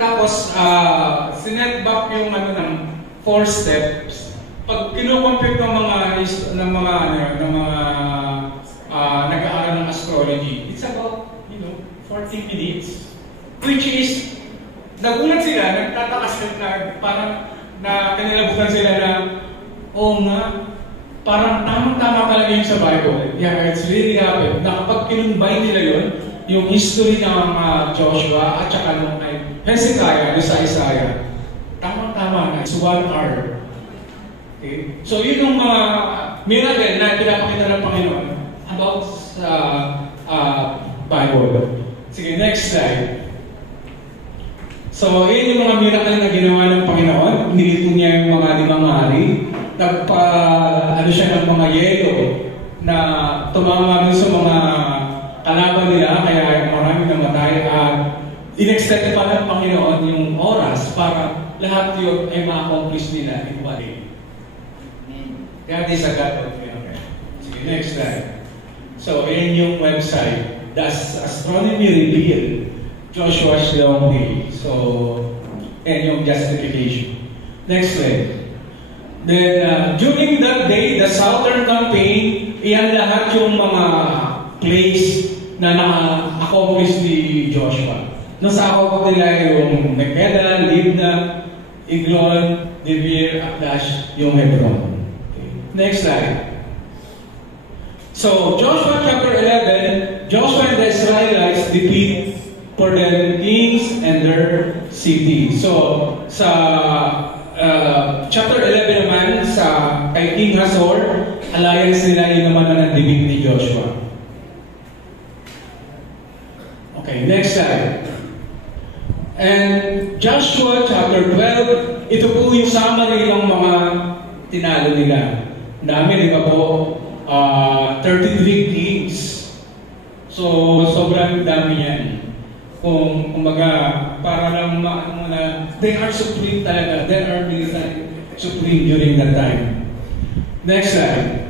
Tapos, sinet back yung ng 4 steps. Pag kinocompute ng mga nag-aaral ng astrology, it's about 40 minutes, which is nagulat sila, nagtatakas na parang kanilabutan sila na, nga, parang tamang-tama talaga yung sa Bible. Yeah, it's really happened. Na kapag kinumbay nila yun, yung history ng Joshua at saka nung Hezekiah, doon sa Isaiah, tamang-tama na, it's 1 hour. Okay? So yun yung mga miracle na pinapakita ng Panginoon about sa Bible. Sige, next slide. So, yun yung mga miracle na ginawa ng Panginoon. Nilito niya yung mga 5 hari. Siya ng mga yelo na tumama dun sa mga kalaban nila, kaya maraming namatay. In-extend pa ng Panginoon yung oras para lahat yun ay ma-accomplish nila in one day. God is a God of miracle. Sige, next slide. So, yun yung website. That's Astronomy Revealed. Joshua's Long Day. So, and yung justification. Next slide. Then, during that day, the Southern Campaign, iyan lahat yung mga place na na-accomplish ni Joshua. Nasakop nila yung Makeda, Libna, Eglon, Debir, Akdash, yung Hebron. Okay. Next slide. So, Joshua chapter 11, Joshua and the Israelites defeat for their kings and their city. So, sa chapter 11 naman, sa kay King Hazor, alliance nila yun naman na nag-defeat ni Joshua. Okay, next slide. And Joshua chapter 12, ito po yung summary ng mga tinalo nila. Dami, di ba po? 33 kings. So, sobrang dami yan. Kumbaga, para lang they are supreme talaga. They are military supreme during that time. Next slide.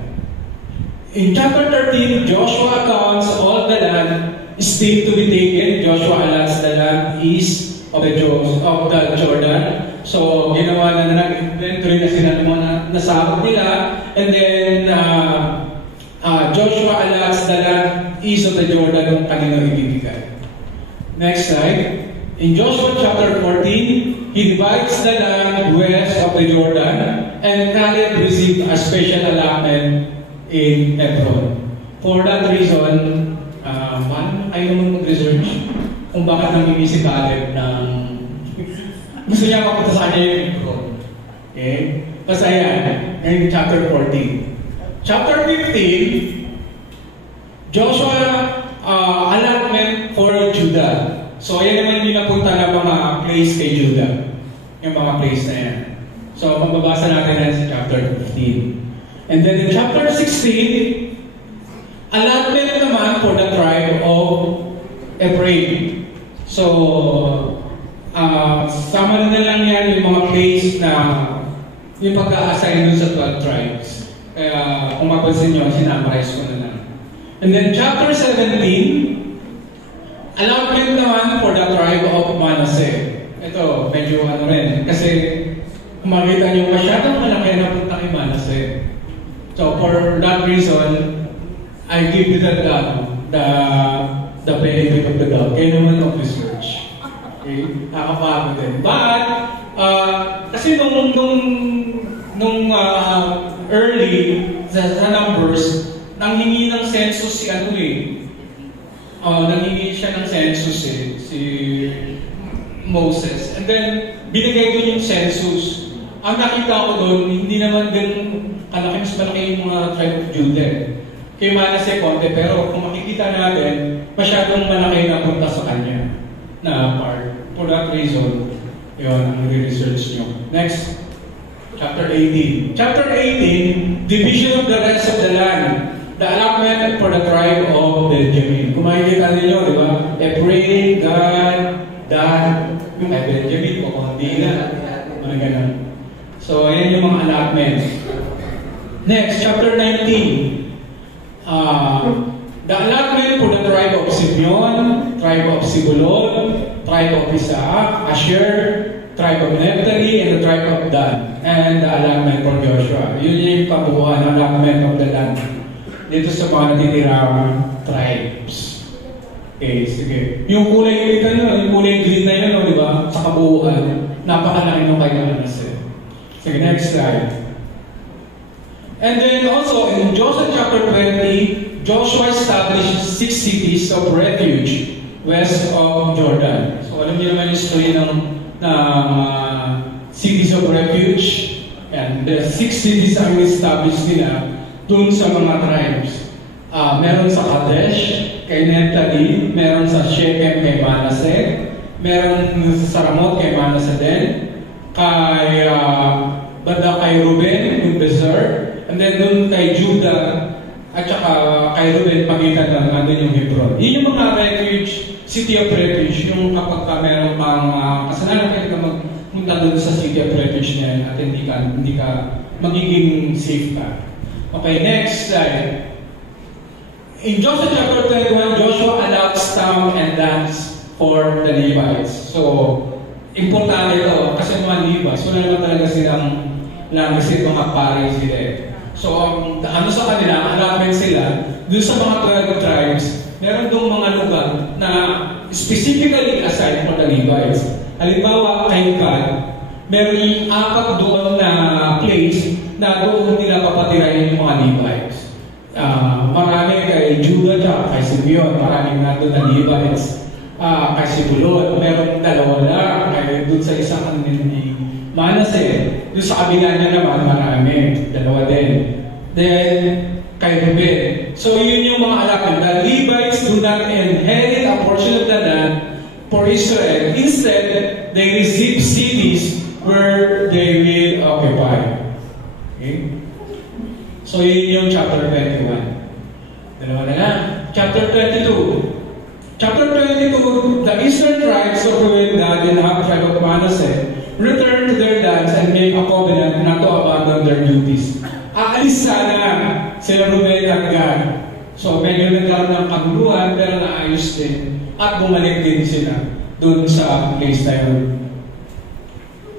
In chapter 13, Joshua accounts all the land still to be taken. Joshua allots the land east of the Jordan. So, ginawa na nag-inventory na sila ng mga nasabot nila. And then, Joshua allots the land east of the Jordan kung kanino ibibigay. Next slide. In Joshua chapter 14, he divides the land west of the Jordan, and Caleb received a special allotment in Hebron. For that reason, ayaw naman mag-research kung bakit namimi si Caleb ng gusto niya mapunta sa kanya yung Hebron. Okay? Kasi ayan, in chapter 14. Chapter 15, Joshua allotment for Judah. So, ayan naman yung napunta na mga place kay Judah. Yung mga place na yan. So, magbabasa natin yan sa chapter 15. And then in chapter 16, allotment naman for the tribe of Ephraim. So, sama na lang yan yung mga place na yung pagka-assign dun sa 12 tribes. Kaya, kung mapansin nyo, sinamarize ko na lang. And then chapter 17, allotment naman for the tribe of Manasseh. Ito, medyo rin. Kasi Kung makita niyo, masyadong malaki na punta kay Manasseh. So for that reason, I give you the benefit of the doubt. Kaya naman of research. Okay? Nakapagod din. But, kasi nung early, sa numbers, nanghingi ng census si ano nanghingi siya ng census si Moses. And then, binigay ko yung census. Ang nakita ko doon, hindi naman ganun kalaki, mas malaki yung mga tribe of Judah. Kay Manasseh konti, pero kung makikita natin, masyadong malaki na punta sa kanya na part. For that reason, yun ang re-research nyo. Next, chapter 18. Chapter 18, division of the rest of the land. The allotment for the tribe of Benjamin. Kung makikita ninyo, di ba? Ephraim, Gad, Dan, yung Benjamin, o kundi na. Mga ganun. So, ayan yung mga allotments. Next, chapter 19. The allotment for the tribe of Simeon, tribe of Zebulun, tribe of Isaac, Asher, tribe of Naphtali, and the tribe of Dan. And the allotment for Joshua. Yun yung pabuuan ng allotment of the land. Dito sa mga natitirang tribes. Okay, sige. Yung kulay yung kulay green na yun, di ba? Sa kabuuan, napakalaki nung kay Manasseh. Sige, next slide. And then also, in Joshua chapter 20, Joshua established 6 cities of refuge west of Jordan. So, alam niyo naman yung story ng cities of refuge. And the 6 cities ang established nila dun sa mga tribes. Meron sa Kadesh, kay Naphtali, meron sa Shechem kay Manasseh, meron sa Ramoth kay Manasseh din, kay banda kay Ruben, yung Bezer, and then dun kay Judah, at saka kay Ruben, pagitan lang nandun yung Hebron. Yun yung mga refuge, city of refuge, yung kapag meron pang kasalanan, pwede ka magpunta dun sa city of refuge na yan at hindi ka magiging safe ka. Okay, next slide. In Joshua chapter 21, Joshua allowed stamp and lands for the Levites. So, importante ito kasi mga Levites, wala naman talaga silang lang kasi mga pare sila. So, ano sa kanila, allotment sila, dun sa mga 12 tribes, meron doon mga lugar na specifically assigned for the Levites. Halimbawa, kay Gad, meron yung 4 doon na place na doon nila papatirahin yung mga Levites. Marami kay Judah at kay Simeon, maraming nandun na Levites. Kay Zebulun, meron 2 lang, kaya doon sa isang ni Manasseh. Doon sa kabila niya naman, marami, 2 din. Then, kay Ruben. So, yun yung mga alakan. The Levites do not inherit a portion of the land for Israel. Instead, they receive cities where they will occupy. Okay? So, yun yung chapter 21. Dalawa na lang. Chapter 22. Chapter 22, the eastern tribes of Reuben, Gad, and half tribe of Manasseh returned to their lands and made a covenant not to abandon their duties. Aalis sana sila Reuben at Gad. So, medyo nagkaroon ng kaguluhan, pero naayos din. At bumalik din sila dun sa place na yun.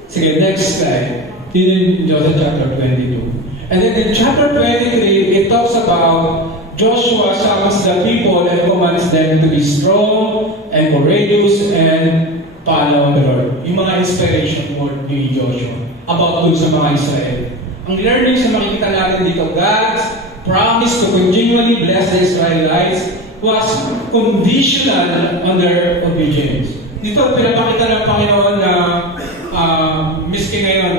Sige, next slide. Yun yung Joshua chapter 22. And then in chapter 23, it talks about Joshua summons the people and commands them to be strong and courageous and follow the Lord. Yung mga inspiration word ni Joshua about dun sa mga Israel. Ang learning sa makikita natin dito, God's promise to continually bless the Israelites was conditional on their obedience. Dito, pinapakita ng Panginoon na miski ngayon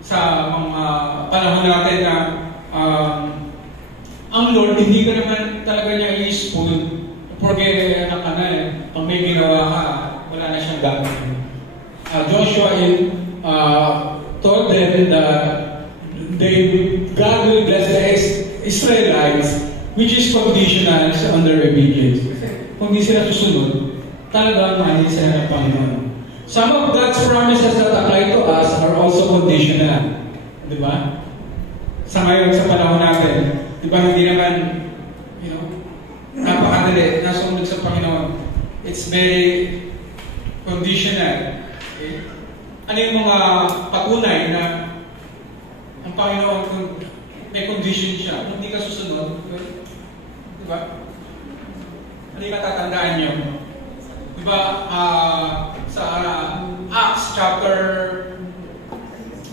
sa mga panahon natin na ang Lord, hindi ka naman talaga niya i-spoon. Porque anak ka na pag may ginawa ka, wala na siyang gagawin. Joshua told them that God will bless the Israelites, which is conditional on their obedience. Kung di sila susunod, talagang mahal sila ng Panginoon. Some of God's promises that apply to us are also conditional. Di ba? Sa ngayon, sa panahon natin, di ba hindi naman, napakadali, nasunod sa Panginoon. It's very conditional. Okay? ano yung mga patunay na ang Panginoon kung may condition siya, kung hindi ka susunod, di ba? Ano yung natatandaan niyo? Di ba, sa Acts chapter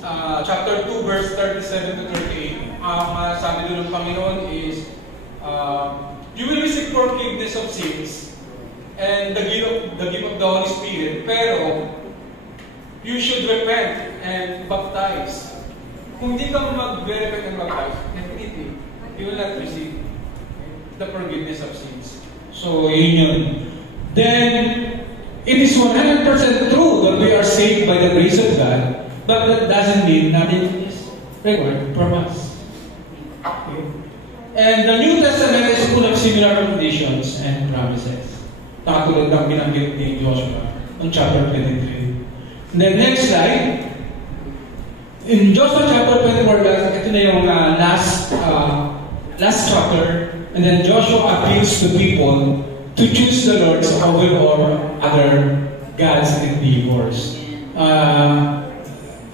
2 verse 37 to 38, sabi doon ng Panginoon is, you will receive forgiveness of sins and the gift of the Holy Spirit, pero you should repent and baptize. Kung hindi ka mag-repent and baptize, definitely, you will not receive the forgiveness of sins. So, yun yun. Then, it is 100% true that we are saved by the grace of God, but that doesn't mean nothing is required from us. Okay. And the New Testament is full of similar conditions and promises. Katulad ng binanggit ni Joshua on chapter 23. And then next slide. In Joshua chapter 24, ito na yung last chapter. And then Joshua appeals to people to choose the Lord's will or other gods and neighbors.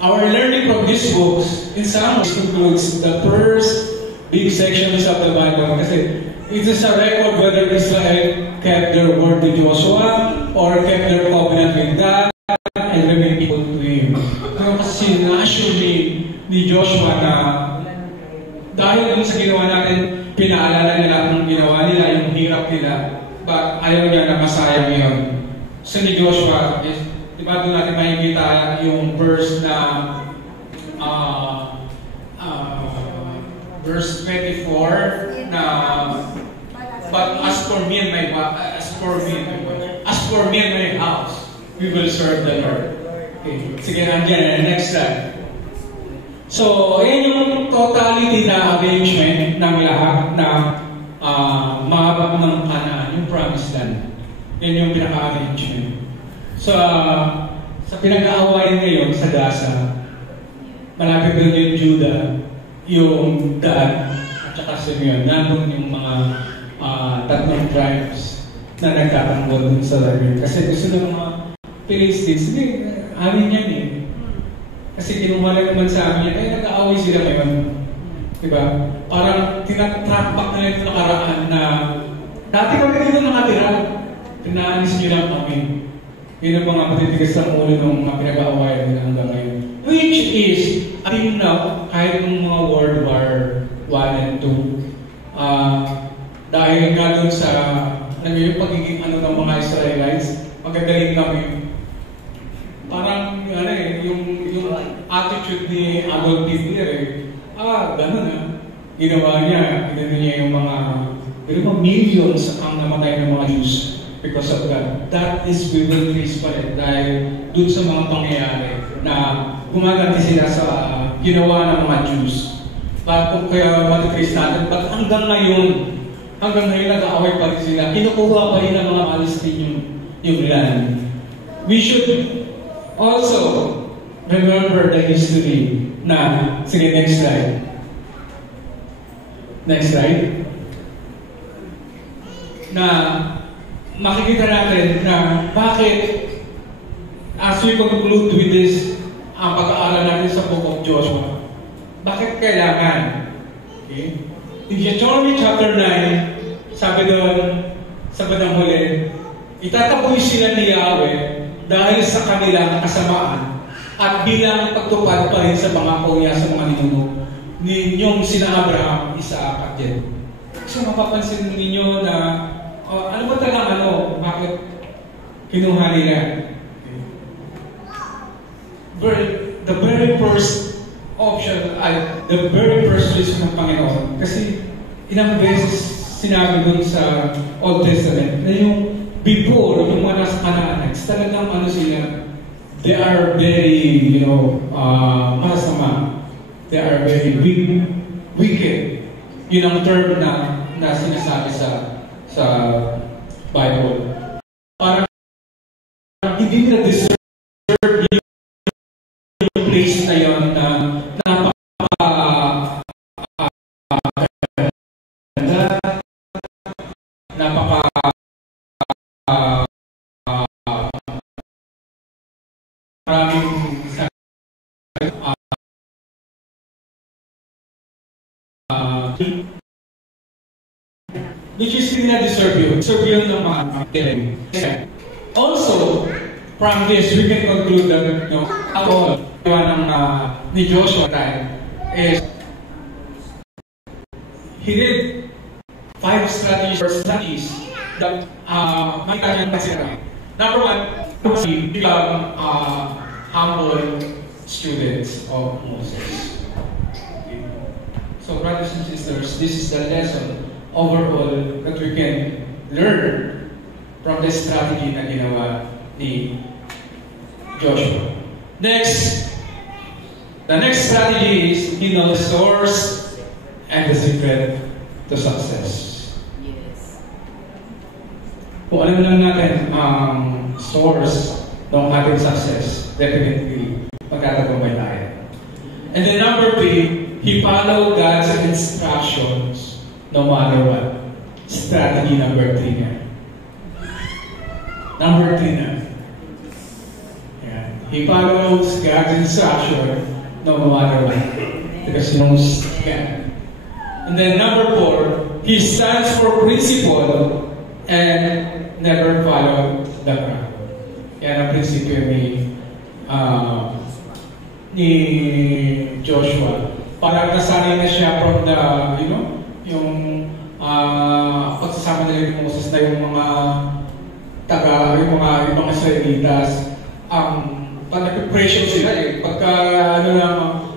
Our learning from these books, in some ways, includes the first big sections of the Bible. Kasi it is a record whether Israel kept their word to Joshua or kept their covenant with God and remained people to Him. Kaya kasi sinasyon ni Joshua na dahil dun sa ginawa natin, pinaalala nila kung ginawa nila, yung hirap nila, but ayaw niya na masayang yun. So ni Joshua, di ba doon natin makikita yung verse na verse 24 na but as for me and my house, we will serve the Lord. Okay. Sige, nandiyan. Next slide. So, ayan yung totality na arrangement ng lahat na mahabag ng Canaan, yung promised land. Yan yung pinaka-arrangement. So, sa pinag-aawayan ngayon sa Gaza, malapit doon yung Judah, yung Dan, at saka Simeon. Nandun yung mga tatlong tribes na nagtatanggol dun sa Lord. Kasi gusto ng mga Philistines, hindi, amin yan eh. Kasi kinumala naman sa amin yan, ay nag-aaway sila ngayon. Diba? Parang tinatrack back na ito nakaraan na dati kami dito nakatira, pinaanis nyo lang kami. Yun ang mga patitigas ng ulo ng mga pinag-aawayan nila hanggang ngayon. Which is, until now, kahit ng mga World War I and II, dahil nga dun sa yung pagiging ng mga Israelites, magagaling kami. Parang yung attitude ni Adolf Hitler ganun ginawa niya yung mga millions ang namatay ng mga Jews because of that. That is biblically inspired dahil dun sa mga pangyayari na gumaganti sila sa ginawa ng mga Jews. Kaya matitrace natin, but hanggang ngayon nag-aaway pa rin sila. Kinukuha pa rin ng mga Palestine yung land. We should also remember the history na, sige, next slide. Next slide. Na makikita natin na bakit as we conclude with this ang pag-aaral natin sa Book of Joshua, bakit kailangan? Okay? In Deuteronomy chapter 9, sabi doon, sa bandang huli, itataboy sila ni Yahweh dahil sa kanilang kasamaan at bilang pagtupad pa rin sa mga kuya, sa mga ninuno ninyong sina Abraham, Isaac at Jacob. So mapapansin ninyo na ano ba talagang bakit kinuha nila? The very first option ay the very first reason ng Panginoon. Kasi ilang beses sinabi dun sa Old Testament na yung before, yung mga nasa Canaanites, talagang sila, they are very, masama. They are very wicked. Yun ang term na sinasabi sa Bible. Parang hindi nila deserve yung place na yun na maraming which is really deserve yun ng mga enemy. Also, from this, we can conclude that, ako, ni Joshua time is, he did 5 strategies that may kanyang nasira. Number 1, become humble students of Moses. Okay. So, brothers and sisters, this is the lesson overall that we can learn from the strategy na ginawa ni Joshua. Next, the next strategy is he knows the source and the secret to success. Yes. Kung alam lang natin ang source ng ating success, definitely magtatagumpay tayo. And then number 3, he followed God's instructions no matter what. Strategy number 3 niya. Number 3 na. Yeah. He follows God's instruction no matter what. Because he knows God. And then number 4, he stands for principle and never follow the crowd. Yan ang prinsipyo ni Joshua. Parang nasanay na siya from the, yung pagsasama nila ni Moses na yung mga ibang Israelitas, pag nag-pressure sila pagka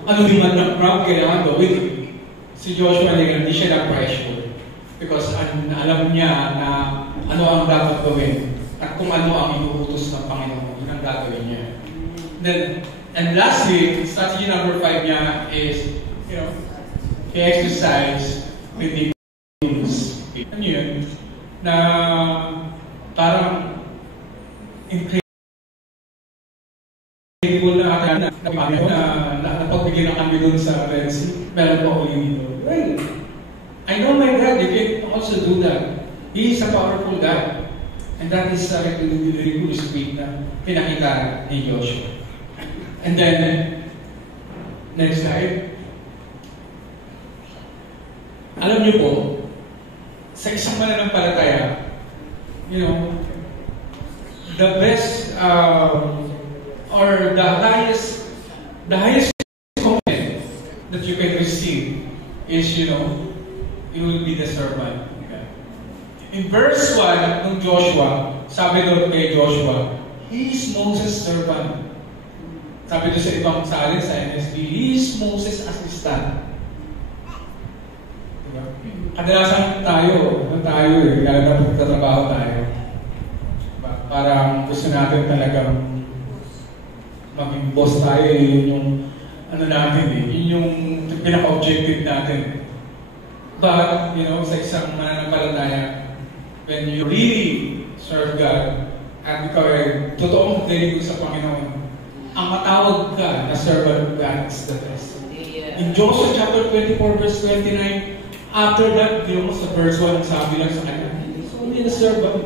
ano naman ng crowd kailangan gawin. Si Joshua hindi siya na-pressure because alam niya na ano ang dapat gawin at kung ano ang inuutos ng Panginoon, yun ang gagawin niya. And lastly, strategy number 5 niya is, he exercise with the tools. Ano yun? Na parang incredible na napagbigyan na kami dun sa Red Sea. Meron pa uli dito. Well, I know my God, you can also do that. He is a powerful God. And that is really cool speak na pinakita ni Joshua. And then, next slide. Alam niyo po, sa isang mananampalataya, the best or the highest compliment that you can receive is, you will be the servant. In verse 1 ng Joshua, sabi doon kay Joshua, he is Moses' servant. Sabi doon sa ibang salin sa NSB, he is Moses' assistant. Diba? Kadalasan tayo lalo na pagtatrabaho tayo. Diba? Parang gusto natin talagang maging boss tayo, yun yung yun yung pinaka-objective natin. But, sa isang mananampalataya, when you really serve God at ikaw ay totoong dalig sa Panginoon, ang matawag ka na servant of God is the best. Yeah. In Joshua chapter 24 verse 29, after that, sa verse 1, sabi lang sa kanya, he's only the servant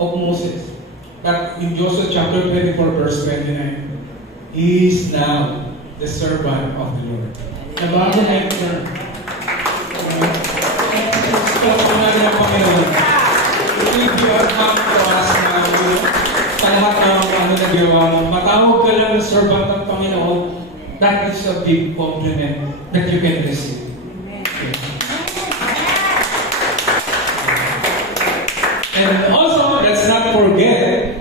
of Moses. But in Joshua chapter 24 verse 29, he is now the servant of the Lord. Nabago na yung term. Sa lahat ng nagawa mo, matawag ka lang ng servant ng Panginoon, that is a big compliment that you can receive. And also, let's not forget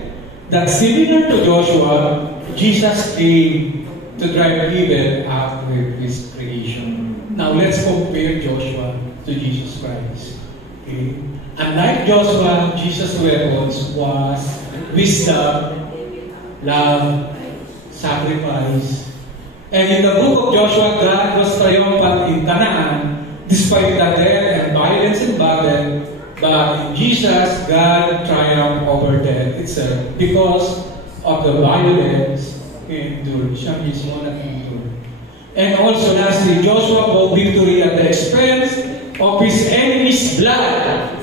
that similar to Joshua, Jesus came to drive evil out with his creation. Now, let's compare Joshua to Jesus Christ. Okay? Unlike Joshua, Jesus' weapons was wisdom, love, sacrifice. And in the book of Joshua, God was triumphant in Canaan despite the death and violence in Babel. But in Jesus, God triumphed over death itself because of the violence he endured. Siya mismo nag-endure. And also lastly, Joshua bought victory at the expense of his enemy's blood.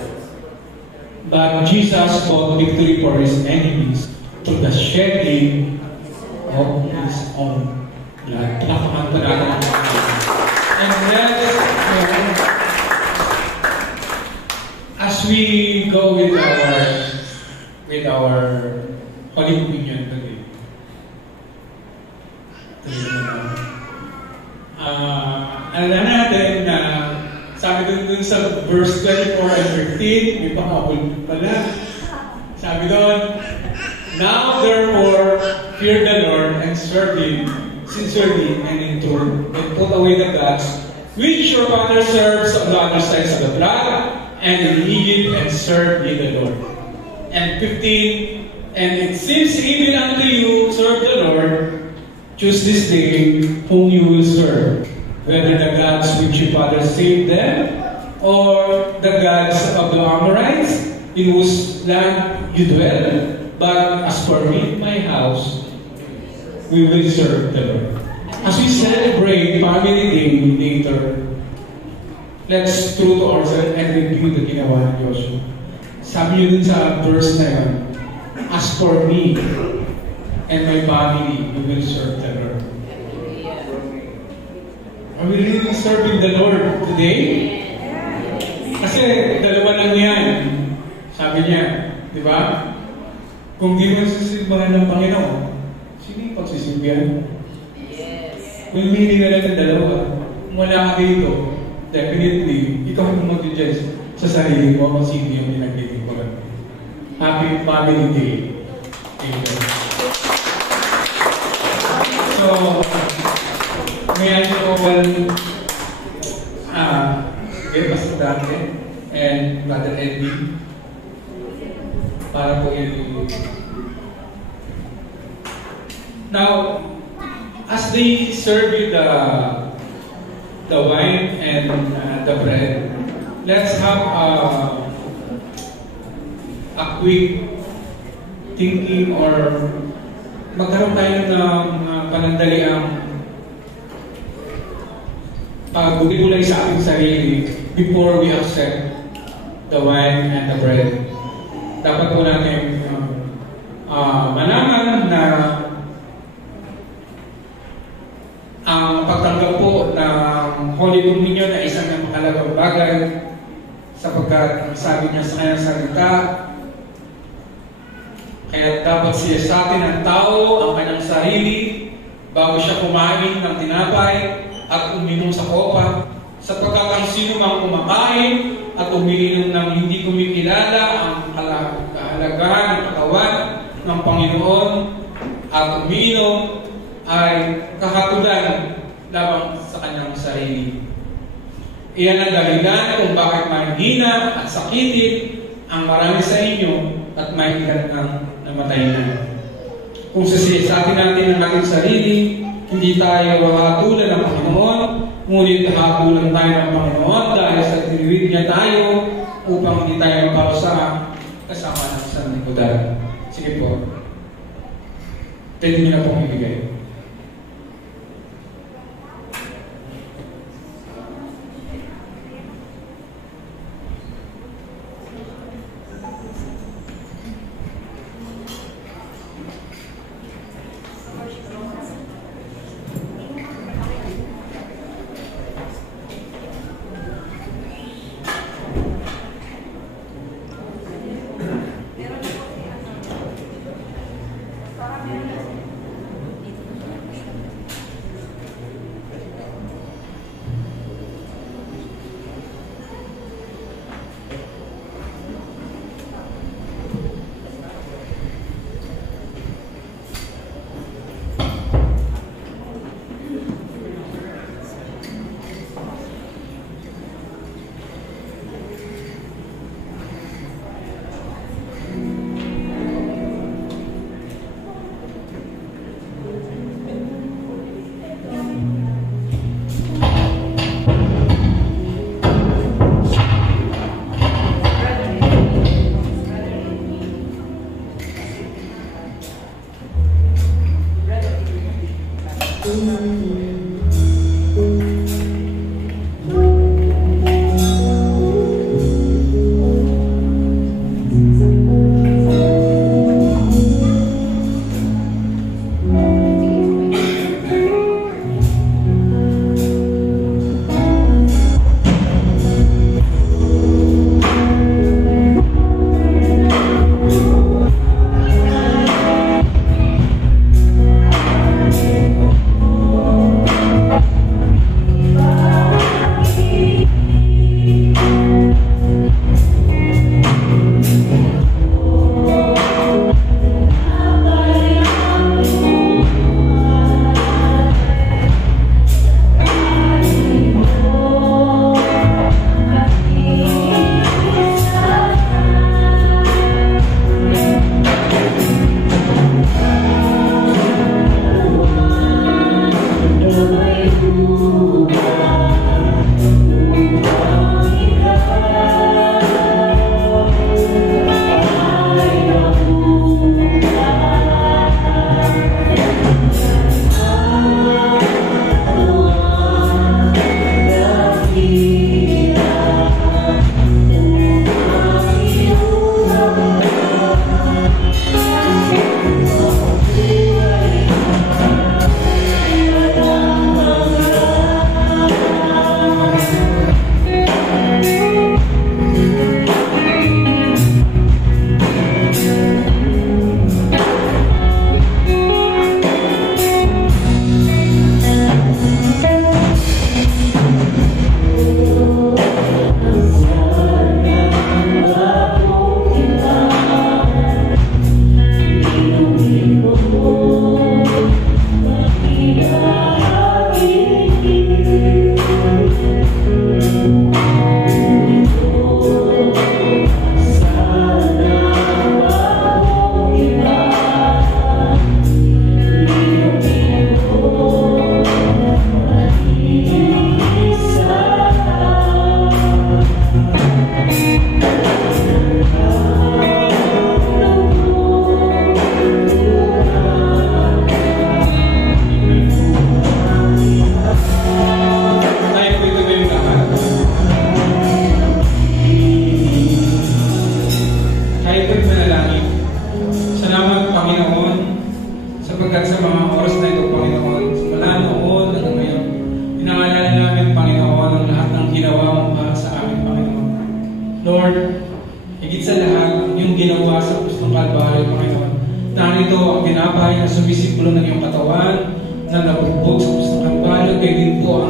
But Jesus bought victory for his enemies through the shedding of his own blood. Palakpakan pa natin. And then, As we go with our Holy Communion today, alam natin na sabi dun sa verse 24 and 15, may pakabul pala. Sabi doon, now therefore fear the Lord and serve Him sincerely and in truth, and put away the gods which your father serves on the other sides of the flood, and in Egypt, and serve ye the Lord. And 15, and it seems evil unto you, serve the Lord, choose this day whom you will serve, whether the gods which your father saved them, or the gods of the Amorites, in whose land you dwell. But as for me and my house, we will serve the Lord. As we celebrate Family Day later, let's true to ourselves and review the ginawa ni Joshua. Sabi niyo dun sa verse na yun, as for me and my family, we will serve the Lord. Are we really serving the Lord today? Kasi dalawa lang yan. Sabi niya, di ba? Kung di mo sisimbahan ng Panginoon, sino yung pagsisimbihan? Yes. Kung hindi na lang ng dalawa, kung wala ka dito, definitely, ikaw ang mag-judge sa sarili mo kung sino yung pinaglilingkuran. Happy Family Day. Amen. So, may I know Pastor Dante and Brother Edwin para po yun. Now, as they serve you the wine and the bread, let's have a quick thinking or magkaroon tayo ng panandaliang pagdulay sa ating sarili before we accept the wine and the bread. Dapat po natin malaman na ang pagtanggap po ng Holy Communion ay isang mahalagang bagay sapagkat sabi niya sa kanyang salita, kaya dapat siya sa atin ang tao, ang kanyang sarili, bago siya kumain ng tinapay at uminom sa kopa, sapagkat ang sino mang kumakain at umiinom ng hindi kumikilala ang kahalagahan ng katawan ng Panginoon at umiinom ay kakatulan lamang sa kanyang sarili. Iyan ang dahilan kung bakit mahina at sakitin ang marami sa inyo at may ilan ang namatay na. Kung sasiyasapin natin ang ating sarili, hindi tayo hatulan ng Panginoon, ngunit hatulan tayo ng Panginoon dahil sa tiniwid niya tayo upang hindi tayo maparusahan kasama ng sanlibutan. Sige po. Pwede niyo na pong ibigay. narito ang tinapay na sumisimbolo ng iyong katawan na nabugbog sa krus ng Kalbaryo, kaya din po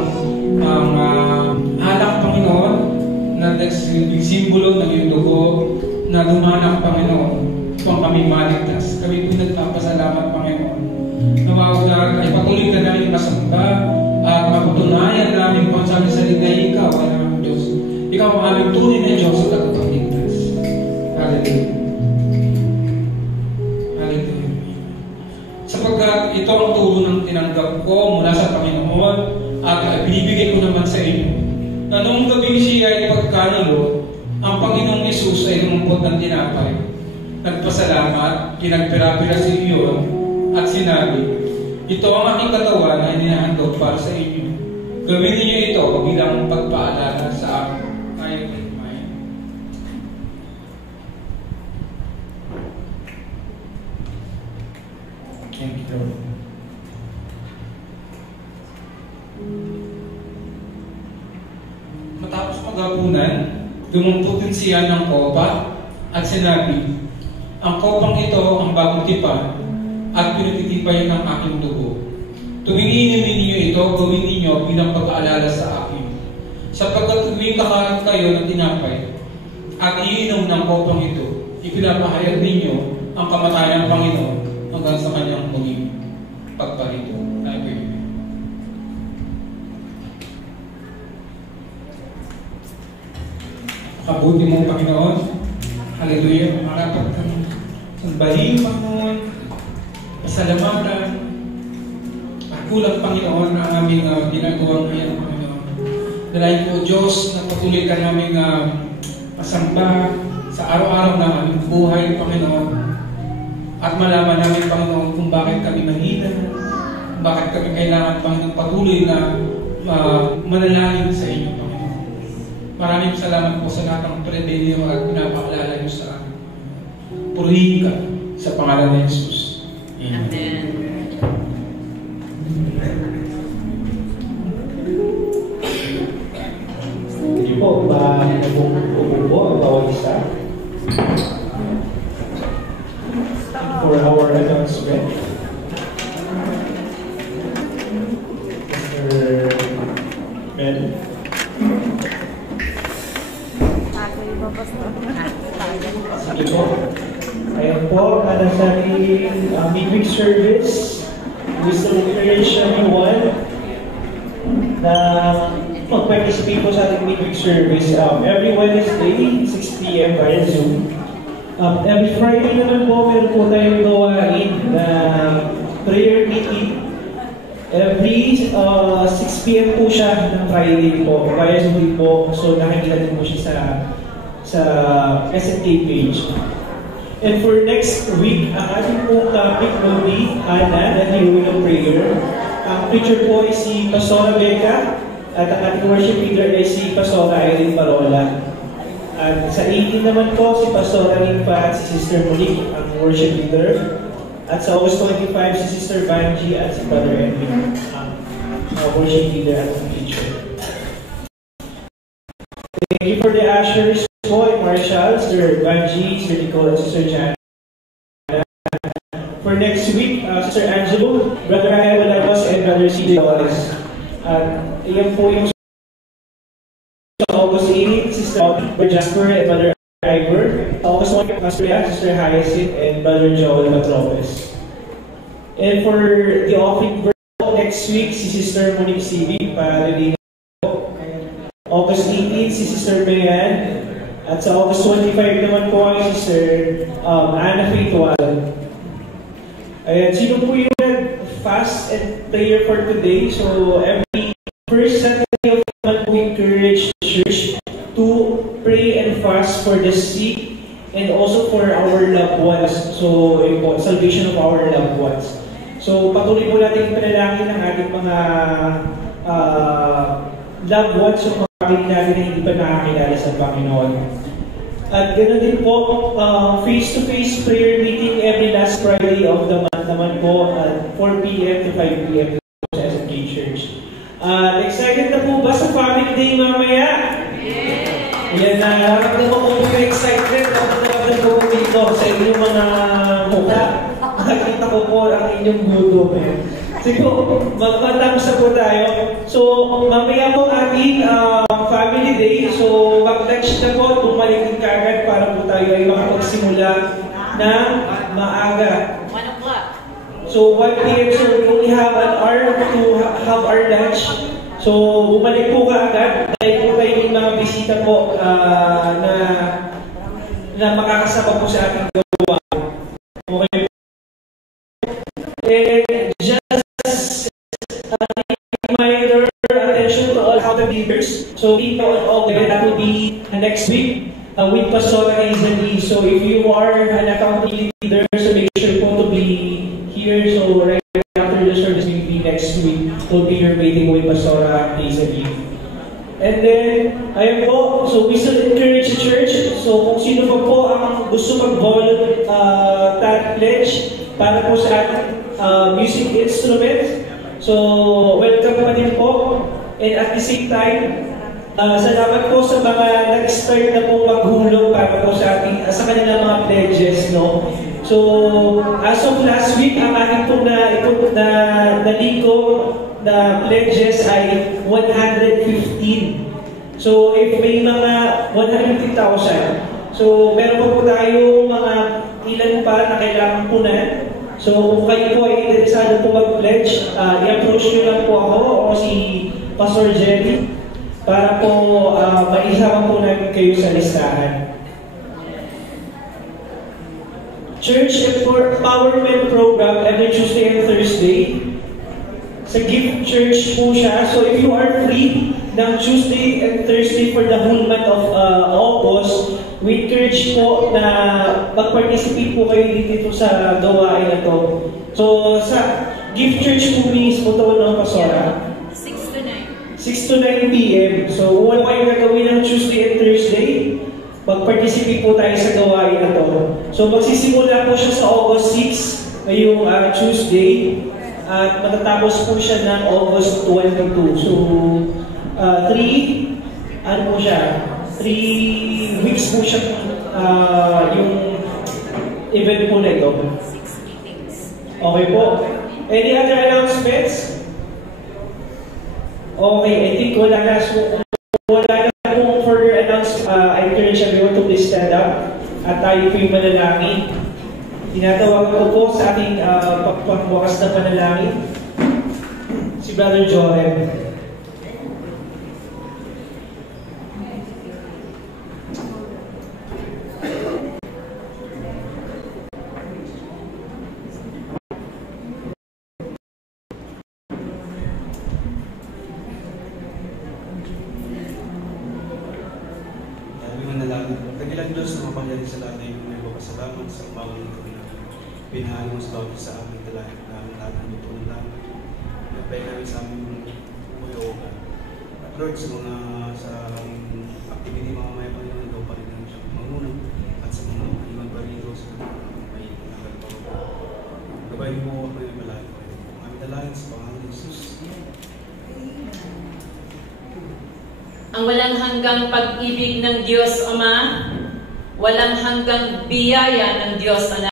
ang alak, Panginoon, na nagsimbolo ng iyong dugo na dumanak, Panginoon, upang kami maligtas. Kami po nagpapasalamat, Panginoon. Nawawala ay patuloy ka namin masamba at mapatunayan namin kung sabi sa salita, ikaw ang aming Diyos. Ikaw ang aming tunay na Diyos sa tagapagligtas. Hallelujah. Hallelujah. Sapagkat ito ang turo ng tinanggap ko mula sa Panginoon at binibigay ko naman sa inyo. Na noong gabing siya ay pagkanalo, ang Panginoong Yesus ay lumumpot ng tinapay. Nagpasalamat, pinagpira-pira si iyon at sinabi, ito ang aking katawan na inihandog para sa inyo. Gawin niyo ito bilang pagpaalala sa akin. Thank you, Lord. Matapos maghapunan, dumumputin siya ng kopa at sinabi, ang kopang ito ang bagong tipan at pinagtitipayan ng aking dugo. Tuwing inumin ninyo ito, gawin ninyo bilang pag-aalala sa akin. Sapagkat tuwing kakain kayo ng tinapay at iinom ng kopang ito, ipinapahayag ninyo ang kamatayan ng Panginoon hanggang sa kanyang muling pagparito. Amen. Kabuti mong Panginoon. Hallelujah. Marapat kang sambahin, Panginoon. Pasalamatan. At kulang, Panginoon, na aming ginagawang iyan, Panginoon. Dalayan po, Diyos, na patuloy ka namin pasamba sa araw-araw ng aming buhay, Panginoon. At malaman namin, Panginoon, kung bakit kami mahina, kung bakit kami kailangan, Panginoon, patuloy na manalangin sa inyo, Panginoon. Maraming salamat po sa lahat ng pribilehyo at pinapaalala niyo sa amin. Purihin ka sa pangalan ni Jesus. Amen. Hindi po, upo ang bawat isa. For our announcement, Mr. Mel. Sige po. Ayan po, sa ating midweek service, gusto ko encourage everyone na mag-participate po sa ating midweek service every Wednesday, 6 p.m. via Zoom. Every Friday naman po, meron po tayong gawain na prayer meeting. Every 6 p.m. po siya ng Friday po, via Zoom po. So nakikita din po siya sa SNK page. And for next week, ang ating pong topic will be Ana, the Heroine of Prayer. Ang preacher po ay si Pastora Becca at ang ating worship leader ay si Pastora Irene Parola. At sa 18 naman po, si Pastora Limpa at si Sister Monique ang worship leader. At sa August 25, si Sister Vanji at si Brother Edwin ang worship leader at teacher. Thank you for the ushers po, Marshall, Sister Vanji, Sister Nicole, at Sister Jana. For next week, Sister Angelo, Brother Aya Valabas, and Brother CJ Wallace. At iyan po yung August 18, Sister Brother Jasper and Brother Ivor. August 1, Pastor Sister Hyacinth and Brother Joel Matropes. And for the offering next week, si Sister Monique Civic, Padre August 18, si Sister Mayan. At sa August 25 naman po ay Sister Anna Faitual. Ayan, sino po yung fast and prayer for today? So every first Saturday of the month, we encourage the church to pray and fast for the sick and also for our loved ones. So, salvation of our loved ones. So, patuloy po natin panalangin ang ating mga loved ones o kapatid natin na hindi pa nakakilala sa Panginoon. At ganoon din po, face-to-face prayer meeting every last Friday of the month naman po at 4 p.m. to 5 p.m. sa SNK Church. Excited na po ba sa Family Day mamaya? Yan na, harap naman po yung excitement. Dapat po dito sa inyong mga mukha. ako po ang inyong gutom. Sige po, magpatapos na po tayo. So, mamaya po ating family day. So, mag-lunch na po, bumalik din kagad para po tayo ay makapagsimula ng maaga. 1 o'clock. So, 1 p.m. So, we only have an hour to have our lunch. So, bumalik po kaagad. Dahil po kayo yung mga bisita po na makakasama po sa ating gawa. Okay. And just reminder, attention to all Houghton leaders. So, dito on August, that will be next week with Pastor Hazelly. So, if you are an accountability leader, so make sure po to be here. So, right after the service will be next week. Will be your meeting with Pastor Hazelly. And then, ayun po, so we still encourage the church. So, kung sino pa po ang gusto mag-volunteer pledge para po sa ating music instrument. So, welcome pa din po. And at the same time, salamat po sa mga nag-start na po maghulog para po sa ating, sa kanilang mga pledges, no? So, as of last week, ang ating po na linggo na pledges ay 115. So, if may mga 150,000, so meron pa po tayo mga ilan pa na kailangan po na. So, kung kayo po ay interesado po mag-pledge, i-approach nyo lang po ako o si Pastor Jerry para po maisama po namin kayo sa listahan. Church Empowerment Program every Tuesday and Thursday. Sa Gift Church po siya. So if you are free ng Tuesday and Thursday for the whole month of August, we encourage po na mag-participate po kayo dito sa gawain na to. So sa Gift Church po mismo to, no, Pastora? 6 to 9. 6 to 9 p.m. So kung ano kayo gagawin ng Tuesday and Thursday, mag-participate po tayo sa gawain na to. So magsisimula po siya sa August 6, ngayong Tuesday. At matatapos po siya ng August 22. So, 3 weeks po siya yung event po na ito. Okay po. Any other announcements? Okay, I think wala na. So, wala na pong further announcements. I encourage everyone to please stand up at tayo po yung manalangin. Tinatawag ko po sa ating pagwakas na panalangin si Brother Joel. Kagilang Diyos na mapangyari sa lahat ay nagpapasalamat sa umagang ito. Pinahali mo sa bawat sa aming dalahin namin lahat ng lutuan namin. Napay namin sa aming buyogan. At Lord, sa activity mga may Panginoon, ikaw pa rin ang siyang mangunang at sa mga kanyang barito sa may nagpapagawa. Gabayin mo ako yung malayo. Aming dalahin sa Pangalan ng Jesus. Ang walang hanggang pag-ibig ng Diyos Ama, walang hanggang biyaya ng Diyos Anak,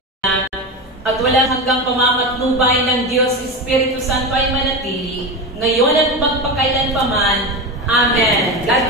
at walang hanggang pamamatnubay ng Diyos Espiritu Santo ay manatili, ngayon at magpakailanpaman. Amen. God